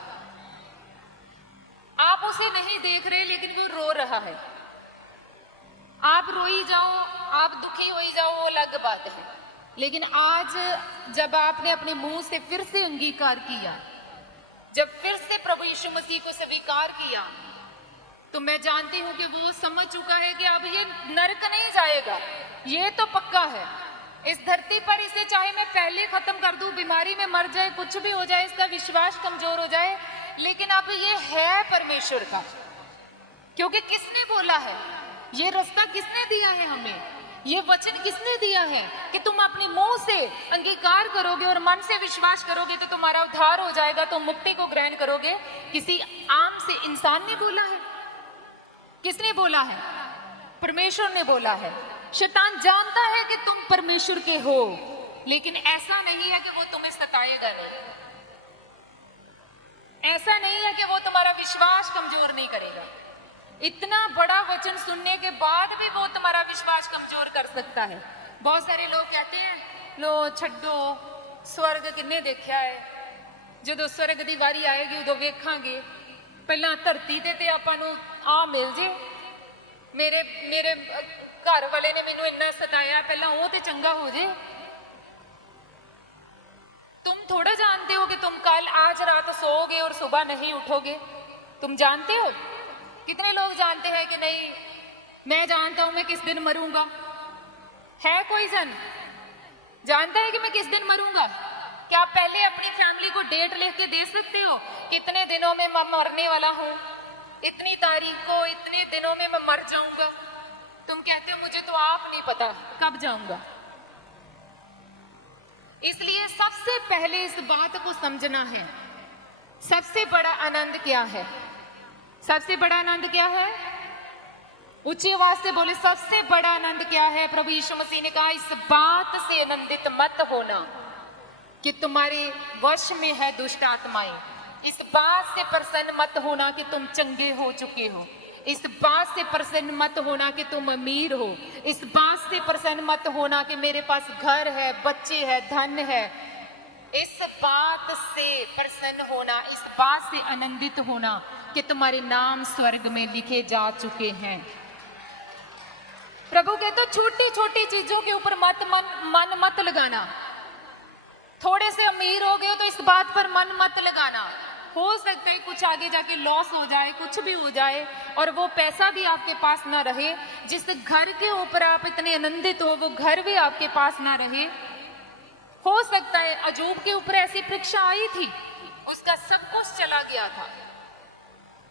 आप उसे नहीं देख रहे, लेकिन वो रो रहा है। आप रोई जाओ, आप दुखी हो जाओ, वो अलग बात है, लेकिन आज जब आपने अपने मुंह से फिर से अंगीकार किया, जब फिर से प्रभु यीशु मसीह को स्वीकार किया, तो मैं जानती हूं कि वो समझ चुका है कि अब ये नरक नहीं जाएगा, ये तो पक्का है। इस धरती पर इसे चाहे मैं पहले खत्म कर दूं, बीमारी में मर जाए, कुछ भी हो जाए, इसका विश्वास कमजोर हो जाए, लेकिन अब ये है परमेश्वर का, क्योंकि किसने बोला है, ये रास्ता किसने दिया है हमें, ये वचन किसने दिया है कि तुम अपने मुंह से अंगीकार करोगे और मन से विश्वास करोगे तो तुम्हारा उद्धार हो जाएगा, तुम मुक्ति को ग्रहण करोगे। किसी आम से इंसान ने बोला है? किसने बोला है? परमेश्वर ने बोला है। शैतान जानता है कि तुम परमेश्वर के हो, लेकिन ऐसा नहीं है कि वो तुम्हें सताएगा नहीं, ऐसा नहीं है कि वो तुम्हारा विश्वास कमजोर नहीं करेगा। इतना बड़ा वचन सुनने के बाद भी वो तुम्हारा विश्वास कमजोर कर सकता है। बहुत सारे लोग कहते हैं लो छड्डो स्वर्ग किन्ने देखा है, जो स्वर्ग की वारी आएगी उदों वेखांगे, पहला धरती ते आपां नूं आ मिल जे, मेरे मेरे घर वाले ने मैनू इन्ना सताया, पहला वो ते चंगा हो जे। तुम थोड़ा जानते हो कि तुम कल आज रात सोओगे और सुबह नहीं उठोगे? तुम जानते हो? कितने लोग जानते हैं कि नहीं मैं जानता हूं मैं किस दिन मरूंगा? है कोई जन जानता है कि मैं किस दिन मरूंगा? क्या आप पहले अपनी फैमिली को डेट लिख के दे सकते हो? कितने दिनों में मैं मरने वाला हूं, इतनी तारीख को, इतने दिनों में मैं मर जाऊंगा। तुम कहते हो मुझे तो आप नहीं पता कब जाऊंगा। इसलिए सबसे पहले इस बात को समझना है, सबसे बड़ा आनंद क्या है? सबसे बड़ा आनंद क्या है? ऊंची आवाज से बोले, सबसे बड़ा आनंद क्या है? प्रभु यीशु मसीह ने कहा, इस बात से आनंदित मत होना कि तुम्हारे वश में है दुष्ट आत्माएं। इस बात से प्रसन्न मत होना कि तुम चंगे हो चुके हो। इस बात से प्रसन्न मत होना कि तुम अमीर हो। इस बात से प्रसन्न मत होना कि मेरे पास घर है, बच्चे है, धन है। इस बात से प्रसन्न होना, इस बात से आनंदित होना कि तुम्हारे नाम स्वर्ग में लिखे जा चुके हैं। प्रभु कहते छोटी छोटी चीजों के ऊपर मन मत लगाना। थोड़े से अमीर हो गए तो इस बात पर मन मत लगाना। हो सकता है कुछ आगे जाके लॉस हो जाए, कुछ भी हो जाए और वो पैसा भी आपके पास ना रहे। जिस घर के ऊपर आप इतने आनंदित हो वो घर भी आपके पास ना रहे। हो सकता है अजूब के ऊपर ऐसी परीक्षा आई थी, उसका सब कुछ चला गया था,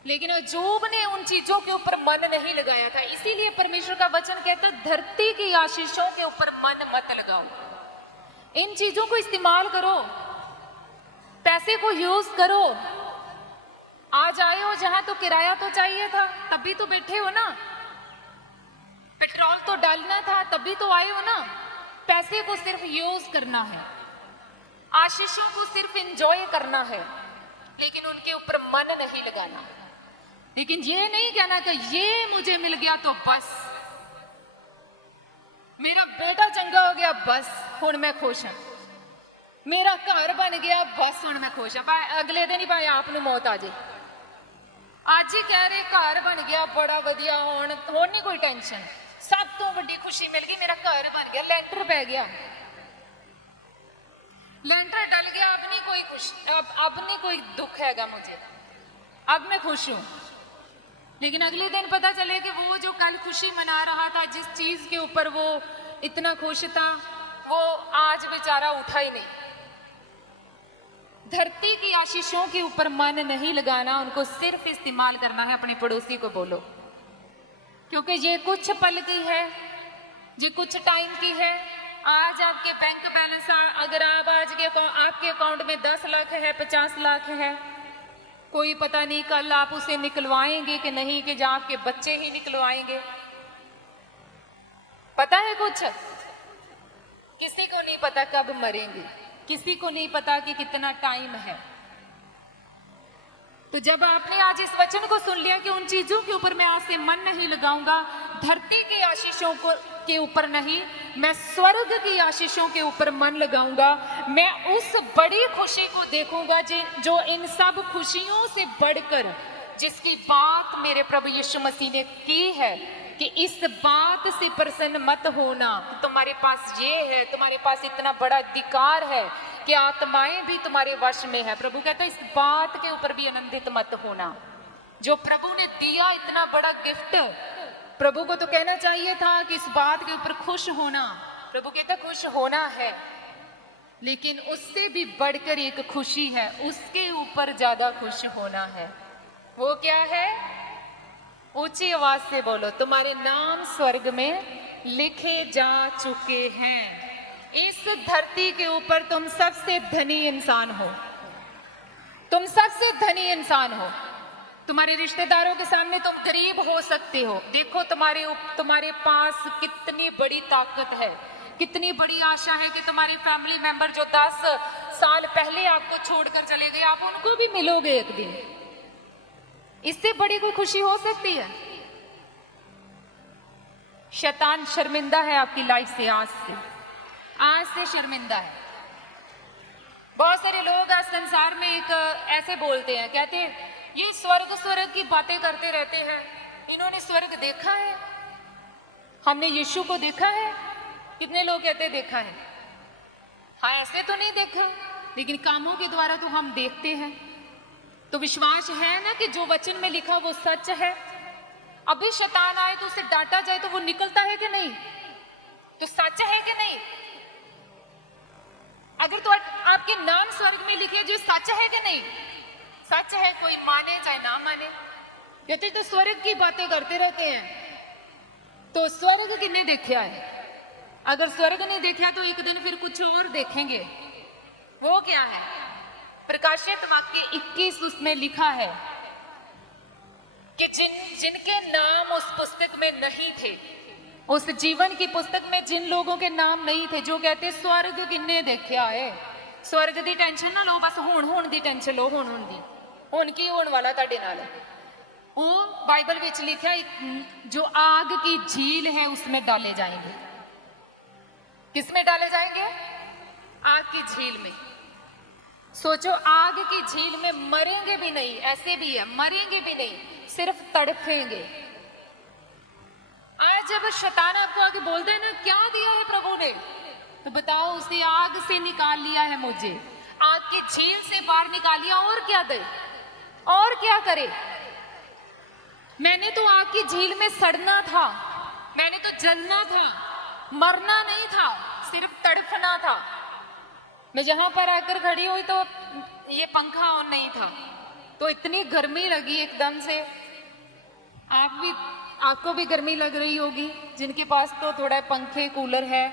लेकिन अजूब ने उन चीजों के ऊपर मन नहीं लगाया था। इसीलिए परमेश्वर का वचन कहता है धरती की आशीषों के ऊपर मन मत लगाओ। इन चीजों को इस्तेमाल करो, पैसे को यूज करो। आज आए हो जहां तो किराया तो चाहिए था, तभी तो बैठे हो ना। पेट्रोल तो डालना था, तभी तो आए हो ना। पैसे को सिर्फ यूज करना है, आशीषों को सिर्फ एंजॉय करना है, लेकिन उनके ऊपर मन नहीं लगाना। लेकिन ये नहीं कहना कि ये मुझे मिल गया तो बस, मेरा बेटा चंगा हो गया बस हुण मैं खुश हाँ, मेरा घर बन गया बस हुण मैं खुश हाँ। अगले दिन ही भाई आप नूं मौत आ जाए। आज ही कह रहे घर बन गया बड़ा वधिया, हुण नहीं कोई टेंशन, सब तो वड्डी खुशी मिल गई, मेरा घर बन गया, लैंटर पै गया, लैंटर डल गया, अब नहीं कोई खुशी, अब नहीं कोई दुख हैगा मुझे, अब मैं खुश हूं। लेकिन अगले दिन पता चले कि वो जो कल खुशी मना रहा था, जिस चीज के ऊपर वो इतना खुश था, वो आज बेचारा उठा ही नहीं। धरती की आशीषों के ऊपर मन नहीं लगाना, उनको सिर्फ इस्तेमाल करना है। अपने पड़ोसी को बोलो, क्योंकि ये कुछ पल की है, ये कुछ टाइम की है। आज आपके बैंक बैलेंस, अगर आप आज के आपके अकाउंट में 10 लाख है, 50 लाख है, कोई पता नहीं कल आप उसे निकलवाएंगे कि नहीं, कि जहां आपके बच्चे ही निकलवाएंगे। पता है कुछ? किसी को नहीं पता कब मरेंगे, किसी को नहीं पता कि कितना टाइम है। तो जब आपने आज इस वचन को सुन लिया कि उन चीजों के ऊपर मैं आज से मन नहीं लगाऊंगा, धरती की आशीषों को के ऊपर नहीं, मैं स्वर्ग की आशीषों के ऊपर मन लगाऊंगा। मैं उस बड़ी खुशी को देखूंगा जो इन सब खुशियों से बढ़कर, जिसकी बात मेरे प्रभु यीशु मसीह ने की है कि इस बात से प्रसन्न मत होना, तुम्हारे पास ये है, तुम्हारे पास इतना बड़ा अधिकार है कि आत्माएं भी तुम्हारे वश में है। प्रभु कहता है इस बात के ऊपर भी आनंदित मत होना। जो प्रभु ने दिया इतना बड़ा गिफ्ट, प्रभु को तो कहना चाहिए था कि इस बात के ऊपर खुश होना। प्रभु कहता खुश होना है, लेकिन उससे भी बढ़कर एक खुशी है, उसके ऊपर ज्यादा खुश होना है। वो क्या है? ऊंची आवाज से बोलो, तुम्हारे नाम स्वर्ग में लिखे जा चुके हैं। इस धरती के ऊपर तुम सबसे धनी इंसान हो, तुम सबसे धनी इंसान हो। तुम्हारे रिश्तेदारों के सामने तुम गरीब हो सकते हो। देखो तुम्हारे पास कितनी बड़ी ताकत है, कितनी बड़ी आशा है कि तुम्हारे फैमिली मेंबर जो 10 साल पहले आपको छोड़कर चले गए, आप उनको भी मिलोगे एक दिन। इससे बड़ी कोई खुशी हो सकती है? शैतान शर्मिंदा है आपकी लाइफ से, आज से शर्मिंदा है। बहुत सारे लोग आज संसार में एक ऐसे बोलते हैं, कहते हैं ये स्वर्ग की बातें करते रहते हैं, इन्होंने स्वर्ग देखा है, हमने यीशु को देखा है। कितने लोग कहते हैं देखा है? हाँ, ऐसे तो नहीं देखा, लेकिन कामों के द्वारा तो हम देखते हैं। तो विश्वास है ना कि जो वचन में लिखा वो सच है। अभी शैतान आए तो उसे डांटा जाए तो वो निकलता है कि नहीं? तो सच है कि नहीं? अगर तो आपके नाम स्वर्ग में लिखे, जो सच है कि नहीं? सच है, कोई माने चाहे ना माने। कहते तो स्वर्ग की बातें करते रहते हैं। तो स्वर्ग किसने देखा है? अगर स्वर्ग नहीं देखा तो एक दिन फिर कुछ और देखेंगे। वो क्या है? प्रकाशित वाक्य 21 उसमें लिखा है कि जिनके नाम उस पुस्तक में नहीं थे, उस जीवन की पुस्तक में जिन लोगों के नाम नहीं थे, जो कहते स्वर्ग किन्ने देखा है। स्वर्ग की टेंशन ना लो, बस होण दी टेंशन लो, होण दी, हुण की होण वाला तुहाडे नाल। वो बाइबल विच लिखा जो आग की झील है उसमें डाले जाएंगे। किसमें डाले जाएंगे? आग की झील में। सोचो, आग की झील में मरेंगे भी नहीं, ऐसे भी है, मरेंगे भी नहीं, सिर्फ तड़पेंगे। आज जब शैतान आपको आगे बोलते हैं ना क्या दिया है प्रभु ने, तो बताओ उसे आग से निकाल लिया है, मुझे आग की झील से बाहर निकाल लिया, और क्या दे? और क्या करे? मैंने तो आग की झील में सड़ना था, मैंने तो जलना था, मरना नहीं था, सिर्फ तड़पना था। मैं जहां पर आकर खड़ी हुई तो ये पंखा ऑन नहीं था, तो इतनी गर्मी लगी एकदम से। आपको भी गर्मी लग रही होगी, जिनके पास तो थोड़ा पंखे कूलर है।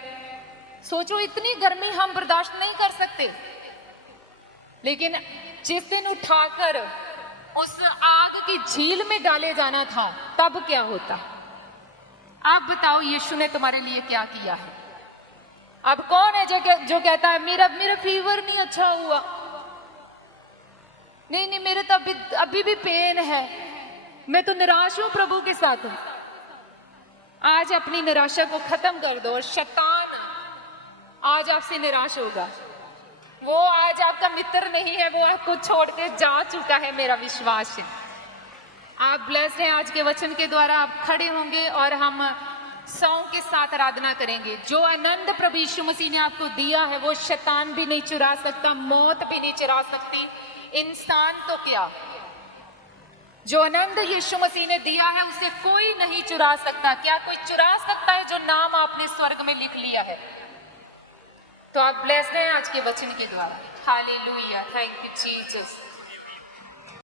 सोचो, इतनी गर्मी हम बर्दाश्त नहीं कर सकते। लेकिन जिस दिन उठाकर उस आग की झील में डाले जाना था, तब क्या होता? आप बताओ, यीशु ने तुम्हारे लिए क्या किया है? अब कौन है जो कहता है मेरा फीवर नहीं अच्छा हुआ, नहीं मेरे तो अभी भी पेन है, मैं तो निराश हूं प्रभु के साथ। आज अपनी निराशा को खत्म कर दो और शैतान आज आपसे निराश होगा। वो आज आपका मित्र नहीं है, वो आपको छोड़ के जा चुका है, मेरा विश्वास है। आप ब्लेस्ड हैं आज के वचन के द्वारा। आप खड़े होंगे और हम सॉन्ग के साथ आराधना करेंगे। जो आनंद प्रभु यीशु मसीह ने आपको दिया है वो शैतान भी नहीं चुरा सकता, मौत भी नहीं चुरा सकती, इंसान तो क्या। जो आनंद यीशु मसीह ने दिया है उसे कोई नहीं चुरा सकता। क्या कोई चुरा सकता है जो नाम आपने स्वर्ग में लिख लिया है? तो आप ब्लेस्ड हैं आज के वचन के द्वारा। Hallelujah, thank you Jesus.